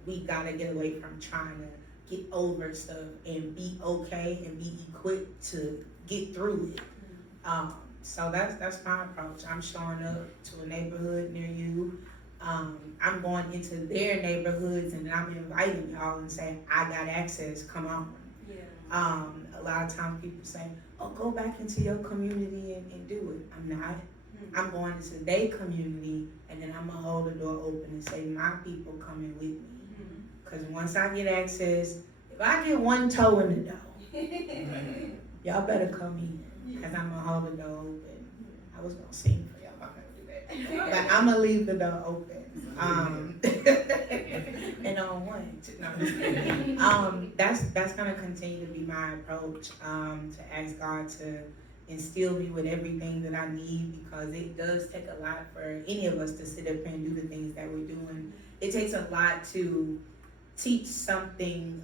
we gotta get away from trying to get over stuff and be okay and be equipped to get through it. So that's my approach. I'm showing up to a neighborhood near you. I'm going into their neighborhoods and I'm inviting y'all and saying, I got access, come on. Yeah. A lot of times people say, oh, go back into your community and do it. I'm not. I'm going into their community, and then I'm gonna hold the door open and say, my people coming with me. Because once I get access, if I get one toe in the door, y'all better come in. cause I'm gonna hold the door open. I was gonna sing for y'all, I'm not gonna do that. But I'm gonna leave the door open. And on one, no, I'm just kidding. That's gonna continue to be my approach, to ask God to instill me with everything that I need, because it does take a lot for any of us to sit up here and do the things that we're doing. It takes a lot to teach something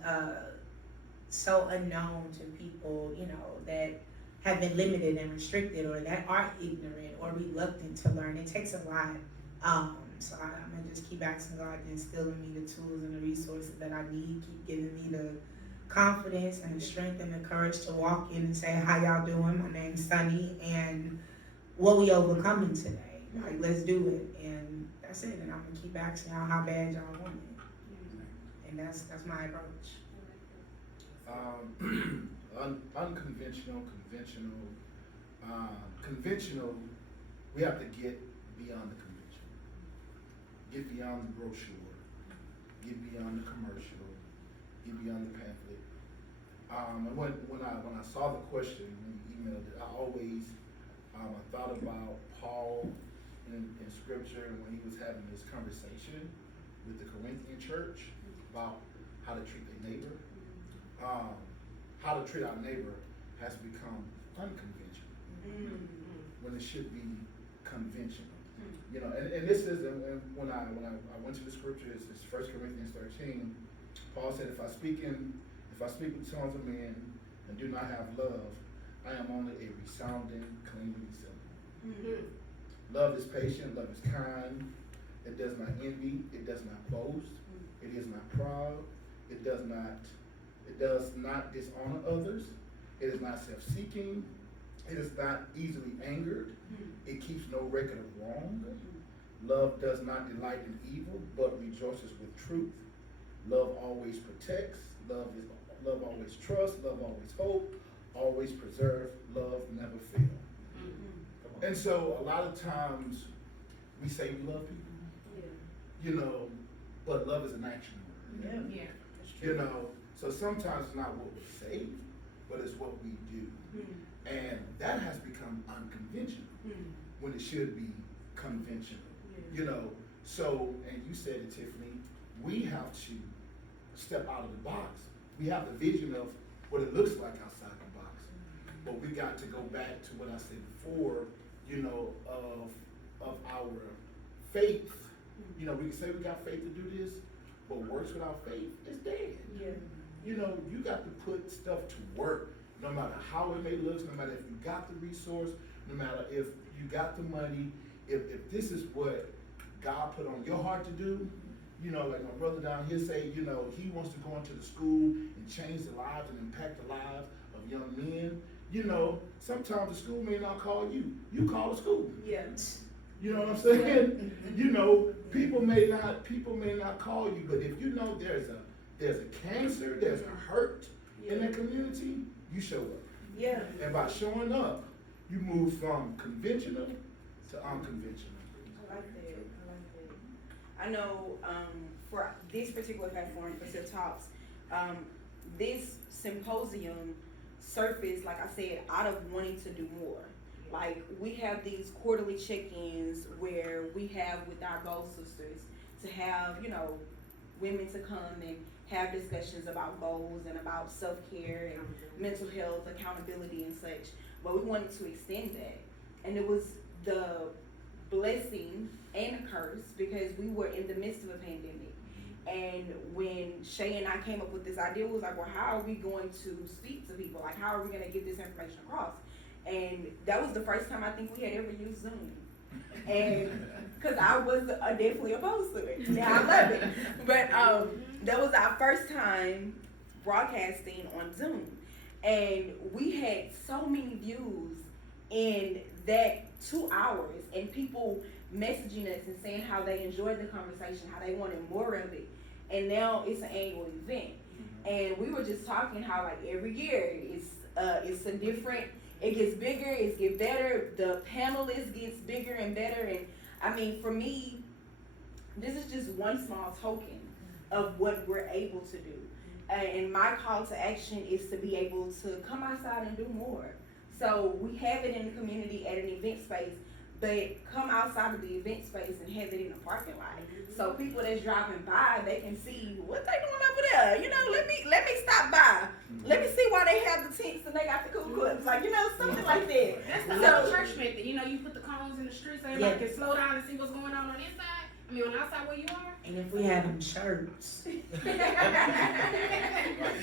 so unknown to people, you know, that have been limited and restricted, or that are ignorant or reluctant to learn. It takes a lot. So I'm gonna just keep asking God to instill in me the tools and the resources that I need, keep giving me the confidence and the strength and the courage to walk in and say, how y'all doing? My name's Sunny, and what we overcoming today. Like, let's do it. And that's it. And I'm gonna keep asking y'all how bad y'all want it. And that's my approach. Unconventional, conventional, we have to get beyond the conventional. Get beyond the brochure, get beyond the commercial, get beyond the pamphlet. And when I saw the question, when you emailed it, I always I thought about Paul in scripture, and when he was having this conversation with the Corinthian church about how to treat their neighbor. How to treat our neighbor has become unconventional when it should be conventional. You know, and this is, and when I went to the scriptures, it's 1 Corinthians 13. Paul said, if I speak with tongues of men and do not have love, I am only a resounding, clinging cymbal. Love is patient, love is kind. It does not envy, it does not boast, it is not proud, it does not dishonor others, it is not self-seeking, it is not easily angered, it keeps no record of wrong. Love does not delight in evil, but rejoices with truth. Love always protects, love always trusts, love always hope, always preserve, love never fail. And so a lot of times we say we love people, you know, but love is an action word. You know, so sometimes it's not what we say, but it's what we do. And that has become unconventional when it should be conventional. You know, so, and you said it, Tiffany, we have to step out of the box. We have the vision of what it looks like outside the box. But we got to go back to what I said before, you know, of our faith. You know, we can say we got faith to do this, but works without faith is dead. You know, you got to put stuff to work, no matter how it may look, no matter if you got the resource, no matter if you got the money, if this is what God put on your heart to do. You know, like my brother down here say, you know, he wants to go into the school and change the lives and impact the lives of young men. You know, sometimes the school may not call you. You call the school. You know what I'm saying? You know, people may not call you, but if you know there's a cancer, there's a hurt in that community, you show up. And by showing up, you move from conventional to unconventional. I like that. I know for this particular platform, for Tiff Talks, this symposium surfaced, like I said, out of wanting to do more. Like, we have these quarterly check-ins where we have with our Gold Sisters to have, you know, women to come and have discussions about goals and about self-care and mental health, accountability and such. But we wanted to extend that. And it was the blessing and a curse because we were in the midst of a pandemic. And when Shay and I came up with this idea, we was like, well, how are we going to speak to people? Like, how are we going to get this information across? And that was the first time I think we had ever used Zoom. And because I was definitely opposed to it. Now I love it. But that was our first time broadcasting on Zoom. And we had so many views in that 2 hours, and people messaging us and saying how they enjoyed the conversation, how they wanted more of it. And now it's an annual event. And we were just talking how, like, every year it's a different, it gets bigger, it gets better, the panelists gets bigger and better. And I mean, for me, this is just one small token of what we're able to do. And my call to action is to be able to come outside and do more. So we have it in the community at an event space, but come outside of the event space and have it in the parking lot. So people that's driving by, they can see what they doing over there. You know, let me stop by. Let me see why they have the tents and they got the cool clips. Like, you know, something like that. That's the whole church method. You know, you put the cones in the street so everybody can slow down and see what's going on the inside. I mean, on the outside where you are. And if we have them shirts,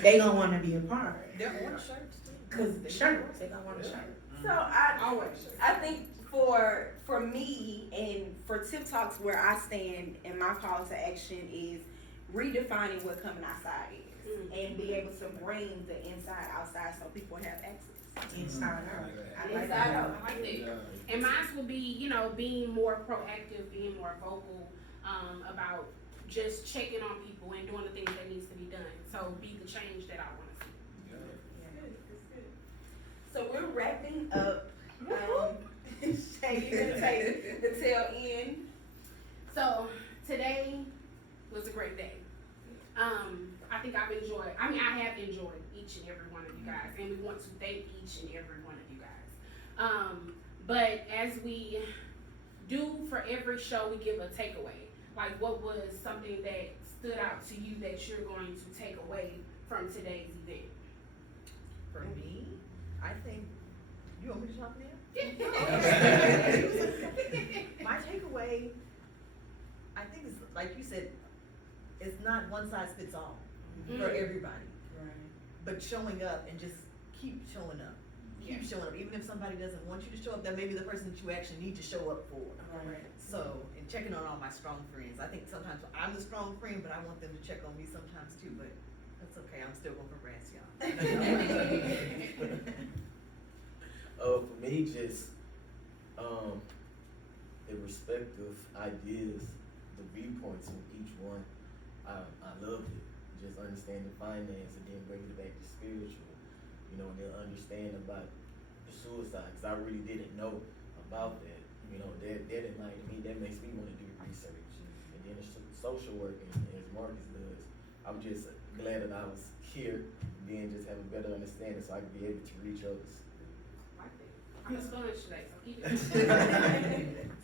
they gonna wanna be a part. They're on shirts too. Cause shirts, they gonna want a shirt. So I think for me and for Tiff Talks, where I stand and my call to action is redefining what coming outside is and be able to bring the inside outside so people have access. Inside out. I like Inside that. out. I like that. And mine will be, you know, being more proactive, being more vocal about just checking on people and doing the things that needs to be done. So be the change that I want to see. So we're wrapping up. Shay, you're gonna take the tail end. So today was a great day. I think I have enjoyed each and every one of you guys, and we want to thank each and every one of you guys. But as we do for every show, we give a takeaway. Like, what was something that stood out to you that you're going to take away from today's event? For me, I think, you want me to talk now? My takeaway, I think is, like you said, it's not one size fits all for everybody. Right. But showing up and just keep showing up. Keep showing up. Even if somebody doesn't want you to show up, that may be the person that you actually need to show up for. Right. So, and checking on all my strong friends. I think sometimes I'm the strong friend, but I want them to check on me sometimes too, but that's okay. I'm still gonna harass y'all. For me, just the respective ideas, the viewpoints of each one, I loved it. Just understanding finance and then bringing it back to spiritual, you know, and they'll understand about the suicide, because I really didn't know about that. You know, that enlightened me, that makes me want to do research. And then the social work, and as Marcus does, I'm just glad that I was here, and then just have a better understanding so I can be able to reach others. I'm a sponge today, so keep it.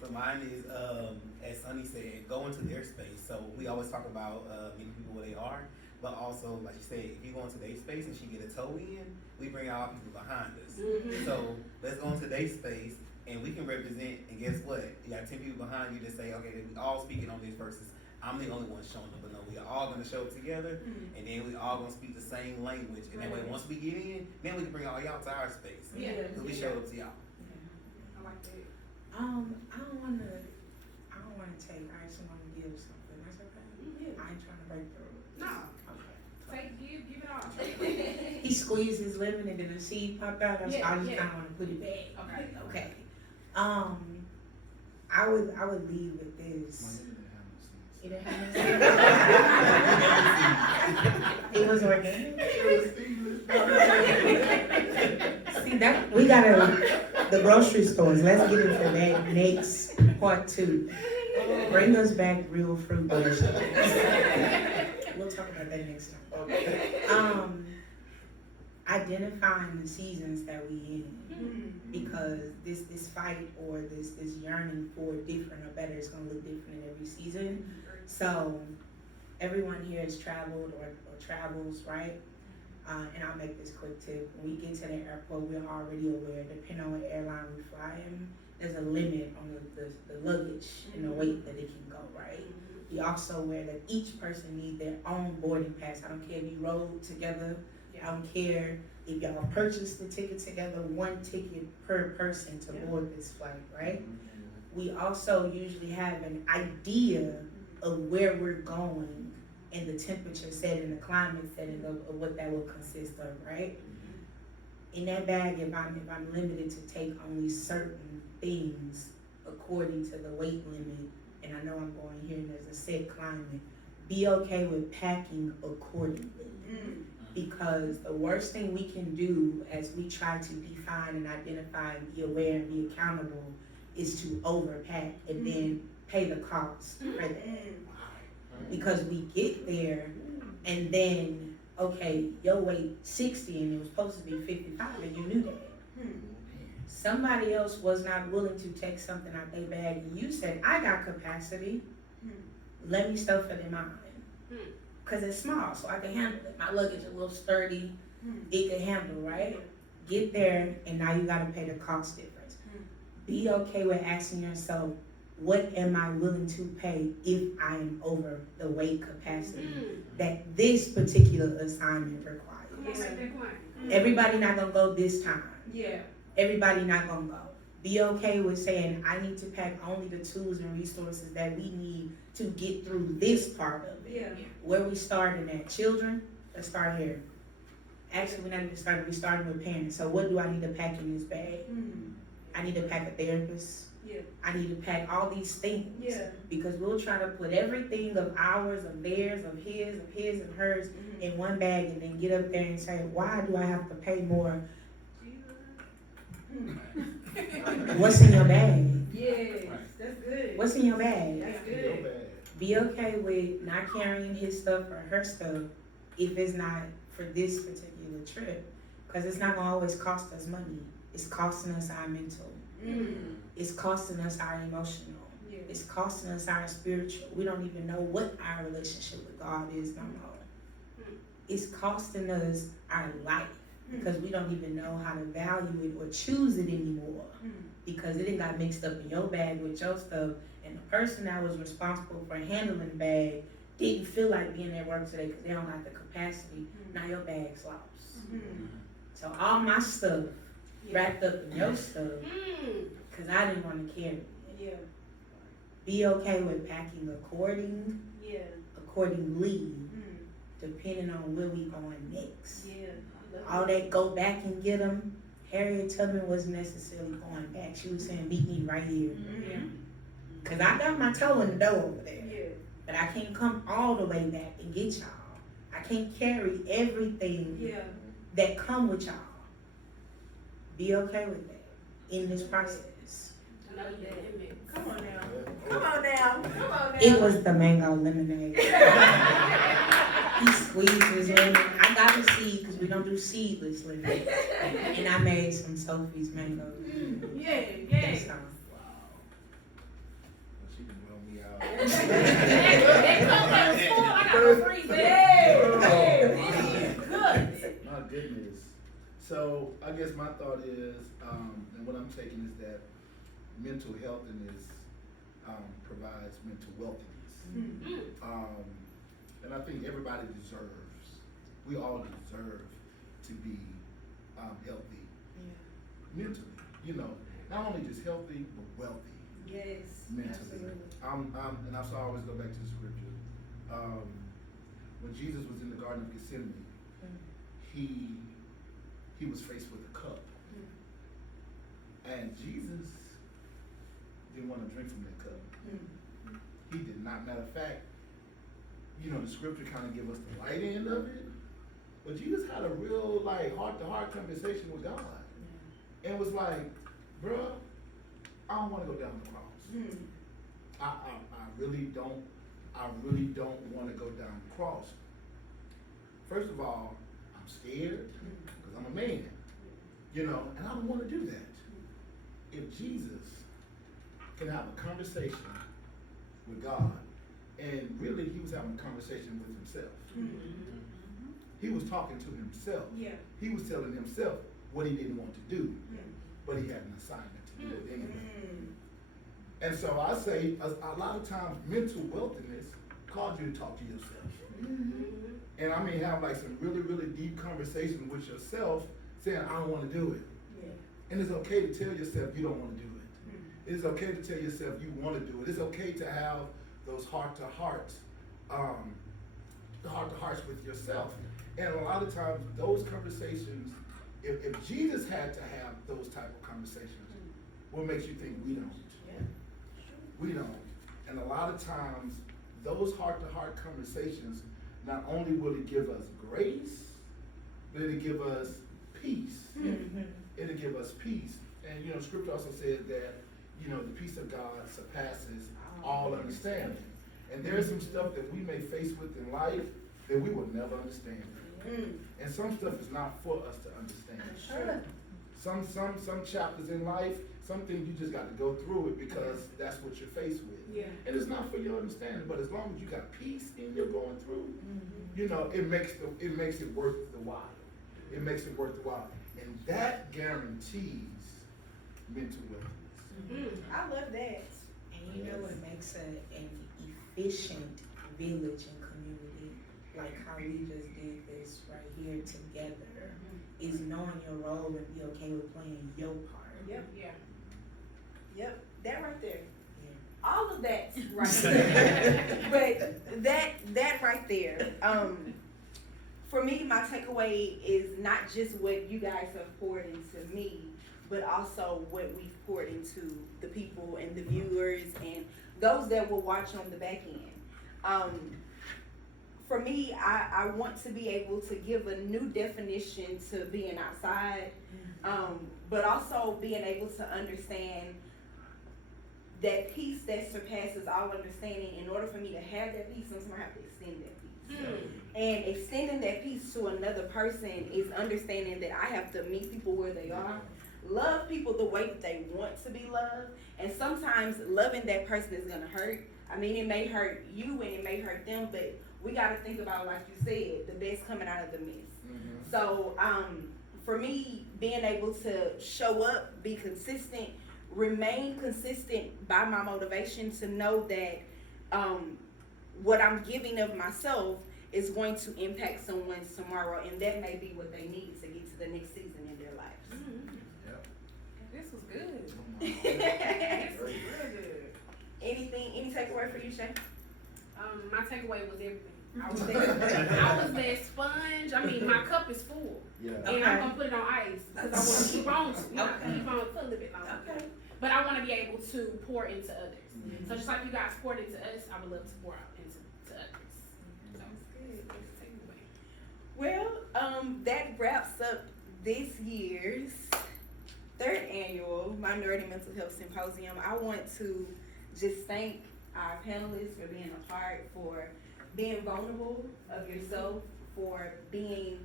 So mine is, as Sunny said, go into their space. So we always talk about meeting people where they are, but also, like you said, if you go into their space and she get a toe in, we bring our people behind us. So let's go into their space and we can represent, and guess what? You got 10 people behind you that say, okay, we all speaking on this versus I'm the only one showing up, but no, we are all gonna show up together, and then we all gonna speak the same language, and that way, once we get in, then we can bring all y'all to our space, because we showed up to y'all. I like that. I don't wanna take, I actually wanna give something, that's okay? I ain't trying to break the rules. No. Okay. Give it all. He squeezed his lemon and then the seed popped out, so I just kinda wanna put it back. Okay. Okay. I would leave with this. It didn't have no It was organic. See that we gotta the grocery stores. Let's get into that next part 2. Bring us back real fruit vegetables. We'll talk about that next time. Identifying the seasons that we in, because this fight or this yearning for different or better is gonna look different in every season. So everyone here has traveled or travels, right? And I'll make this quick tip. When we get to the airport, we're already aware, depending on what airline we fly in, there's a limit on the luggage and the weight that it can go, right? We also aware that each person needs their own boarding pass. I don't care if you rode together. I don't care if y'all purchased the ticket together, one ticket per person to board this flight, right? We also usually have an idea of where we're going and the temperature setting, the climate setting of what that will consist of, right? In that bag, if I'm limited to take only certain things according to the weight limit, and I know I'm going here and there's a set climate, be okay with packing accordingly. Because the worst thing we can do as we try to define and identify and be aware and be accountable is to overpack and then pay the cost for that. Because we get there and then, okay, your weight 60 and it was supposed to be 55 and you knew that. Somebody else was not willing to take something out their bag, and you said, I got capacity, let me stuff it in mine. Cause it's small, so I can handle it. My luggage is a little sturdy, it can handle, right? Get there, and now you gotta pay the cost difference. Be okay with asking yourself, what am I willing to pay if I am over the weight capacity that this particular assignment requires? Everybody not gonna go this time. Everybody not gonna go. Be okay with saying, I need to pack only the tools and resources that we need to get through this part of it. Where we starting at? Children, let's start here. Actually, we're not even starting, we're starting with parents. So what do I need to pack in this bag? I need to pack a therapist. I need to pack all these things. Because we'll try to put everything of ours, of theirs, of his and hers in one bag and then get up there and say, why do I have to pay more? What's in your bag? That's good. What's in your bag? That's good. Be okay with not carrying his stuff or her stuff if it's not for this particular trip. Because it's not going to always cost us money. It's costing us our mental. It's costing us our emotional. It's costing us our spiritual. We don't even know what our relationship with God is no more. It's costing us our life. Because we don't even know how to value it or choose it anymore. Because it got mixed up in your bag with your stuff, and the person that was responsible for handling the bag didn't feel like being at work today because they don't have the capacity. Now your bag's lost. So all my stuff wrapped up in your stuff because I didn't want to carry it. Be okay with packing accordingly, depending on where we going next. All that go back and get them, Harriet Tubman wasn't necessarily going back. She was saying, meet me right here. Because I got my toe in the door over there. But I can't come all the way back and get y'all. I can't carry everything that come with y'all. Be okay with that in this process. Come on now. It was the mango lemonade. He squeezes in. I got the seed because we don't do seedless lemonade. And I made some Sophie's mango. Wow. She can blow me out. My goodness. So I guess my thought is, and what I'm taking is that mental healthiness provides mental wealthiness. And I think everybody deserves, we all deserve to be healthy mentally. You know, not only just healthy, but wealthy mentally. And I always go back to the scripture. When Jesus was in the Garden of Gethsemane, he was faced with a cup. And Jesus didn't want to drink from that cup. He did not. Matter of fact, you know, the scripture kind of give us the light end of it, but Jesus had a real heart-to-heart conversation with God, and was like, bruh, I don't want to go down the cross. I really don't want to go down the cross. First of all, I'm scared because I'm a man, you know, and I don't want to do that. If Jesus can have a conversation with God, and really he was having a conversation with himself. He was talking to himself. He was telling himself what he didn't want to do, but he had an assignment to do it anyway. And so I say, a lot of times mental wealthiness causes you to talk to yourself. And I mean, have like some really, really deep conversation with yourself saying, I don't want to do it. And it's okay to tell yourself you don't want to do it. It's okay to tell yourself you want to do it. It's okay to have those heart-to-hearts, the heart-to-hearts with yourself. And a lot of times, those conversations, if Jesus had to have those type of conversations, what makes you think we don't? We don't. And a lot of times, those heart-to-heart conversations, not only will it give us grace, but it'll give us peace. It'll give us peace. And, you know, scripture also says that, you know, the peace of God surpasses all understanding. And there's some stuff that we may face with in life that we will never understand. And some stuff is not for us to understand. some chapters in life, some things you just got to go through it because that's what you're faced with. Yeah. And it's not for your understanding, but as long as you got peace in your going through, you know, it makes it worth the while. It makes it worth the while. And that guarantees mental wellness. I love that. And you know what makes an efficient village and community, like how we just did this right here together, is knowing your role and be okay with playing your part. Yep. Yeah. Yep, that right there. Yeah. All of that right there. But that right there, for me, my takeaway is not just what you guys have poured into me, but also what we've poured into the people and the viewers and those that will watch on the back end. For me, I want to be able to give a new definition to being outside, but also being able to understand that peace that surpasses all understanding. In order for me to have that peace, sometimes I have to extend that peace. And extending that peace to another person is understanding that I have to meet people where they are, love people the way that they want to be loved, and sometimes loving that person is gonna hurt. I mean, it may hurt you and it may hurt them, but we gotta think about, like you said, the best coming out of the mess. So, for me, being able to show up, be consistent, remain consistent by my motivation to know that what I'm giving of myself is going to impact someone's tomorrow, and that may be what they need to get to the next season in their lives. This was good. This was real good. Any takeaway for you, Shay? My takeaway was everything. I was that sponge. I mean, my cup is full. Yeah. And I'm gonna put it on ice because I want to keep on for a little bit longer. Okay. But I want to be able to pour into others. So just like you guys poured into us, I would love to pour out into others. So it's good. That's the takeaway. Well, that wraps up this year's 3rd annual Minority Mental Health Symposium. I want to just thank our panelists for being a part, for being vulnerable of yourself, for being,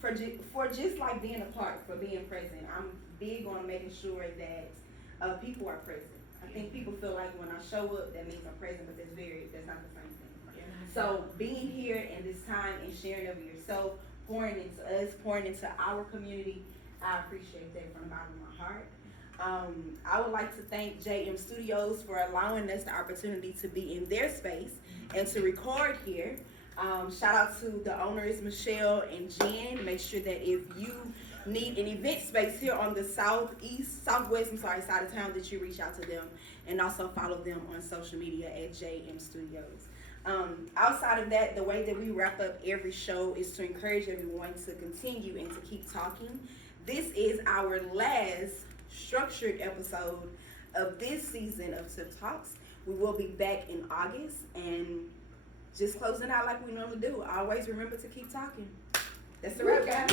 for just like being a part, for being present. I'm big on making sure that people are present. I think people feel like when I show up, that means I'm present, but that's not the same thing. So being here in this time and sharing of yourself, pouring into us, pouring into our community, I appreciate that from the bottom of my heart. I would like to thank JM Studios for allowing us the opportunity to be in their space and to record here. Shout out to the owners, Michelle and Jen. Make sure that if you need an event space here on the southwest side of town, that you reach out to them, and also follow them on social media at JM Studios. Outside of that, the way that we wrap up every show is to encourage everyone to continue and to keep talking. This is our last structured episode of this season of Tiff Talks. We will be back in August, and just closing out like we normally do. Always remember to keep talking. That's the wrap, guys.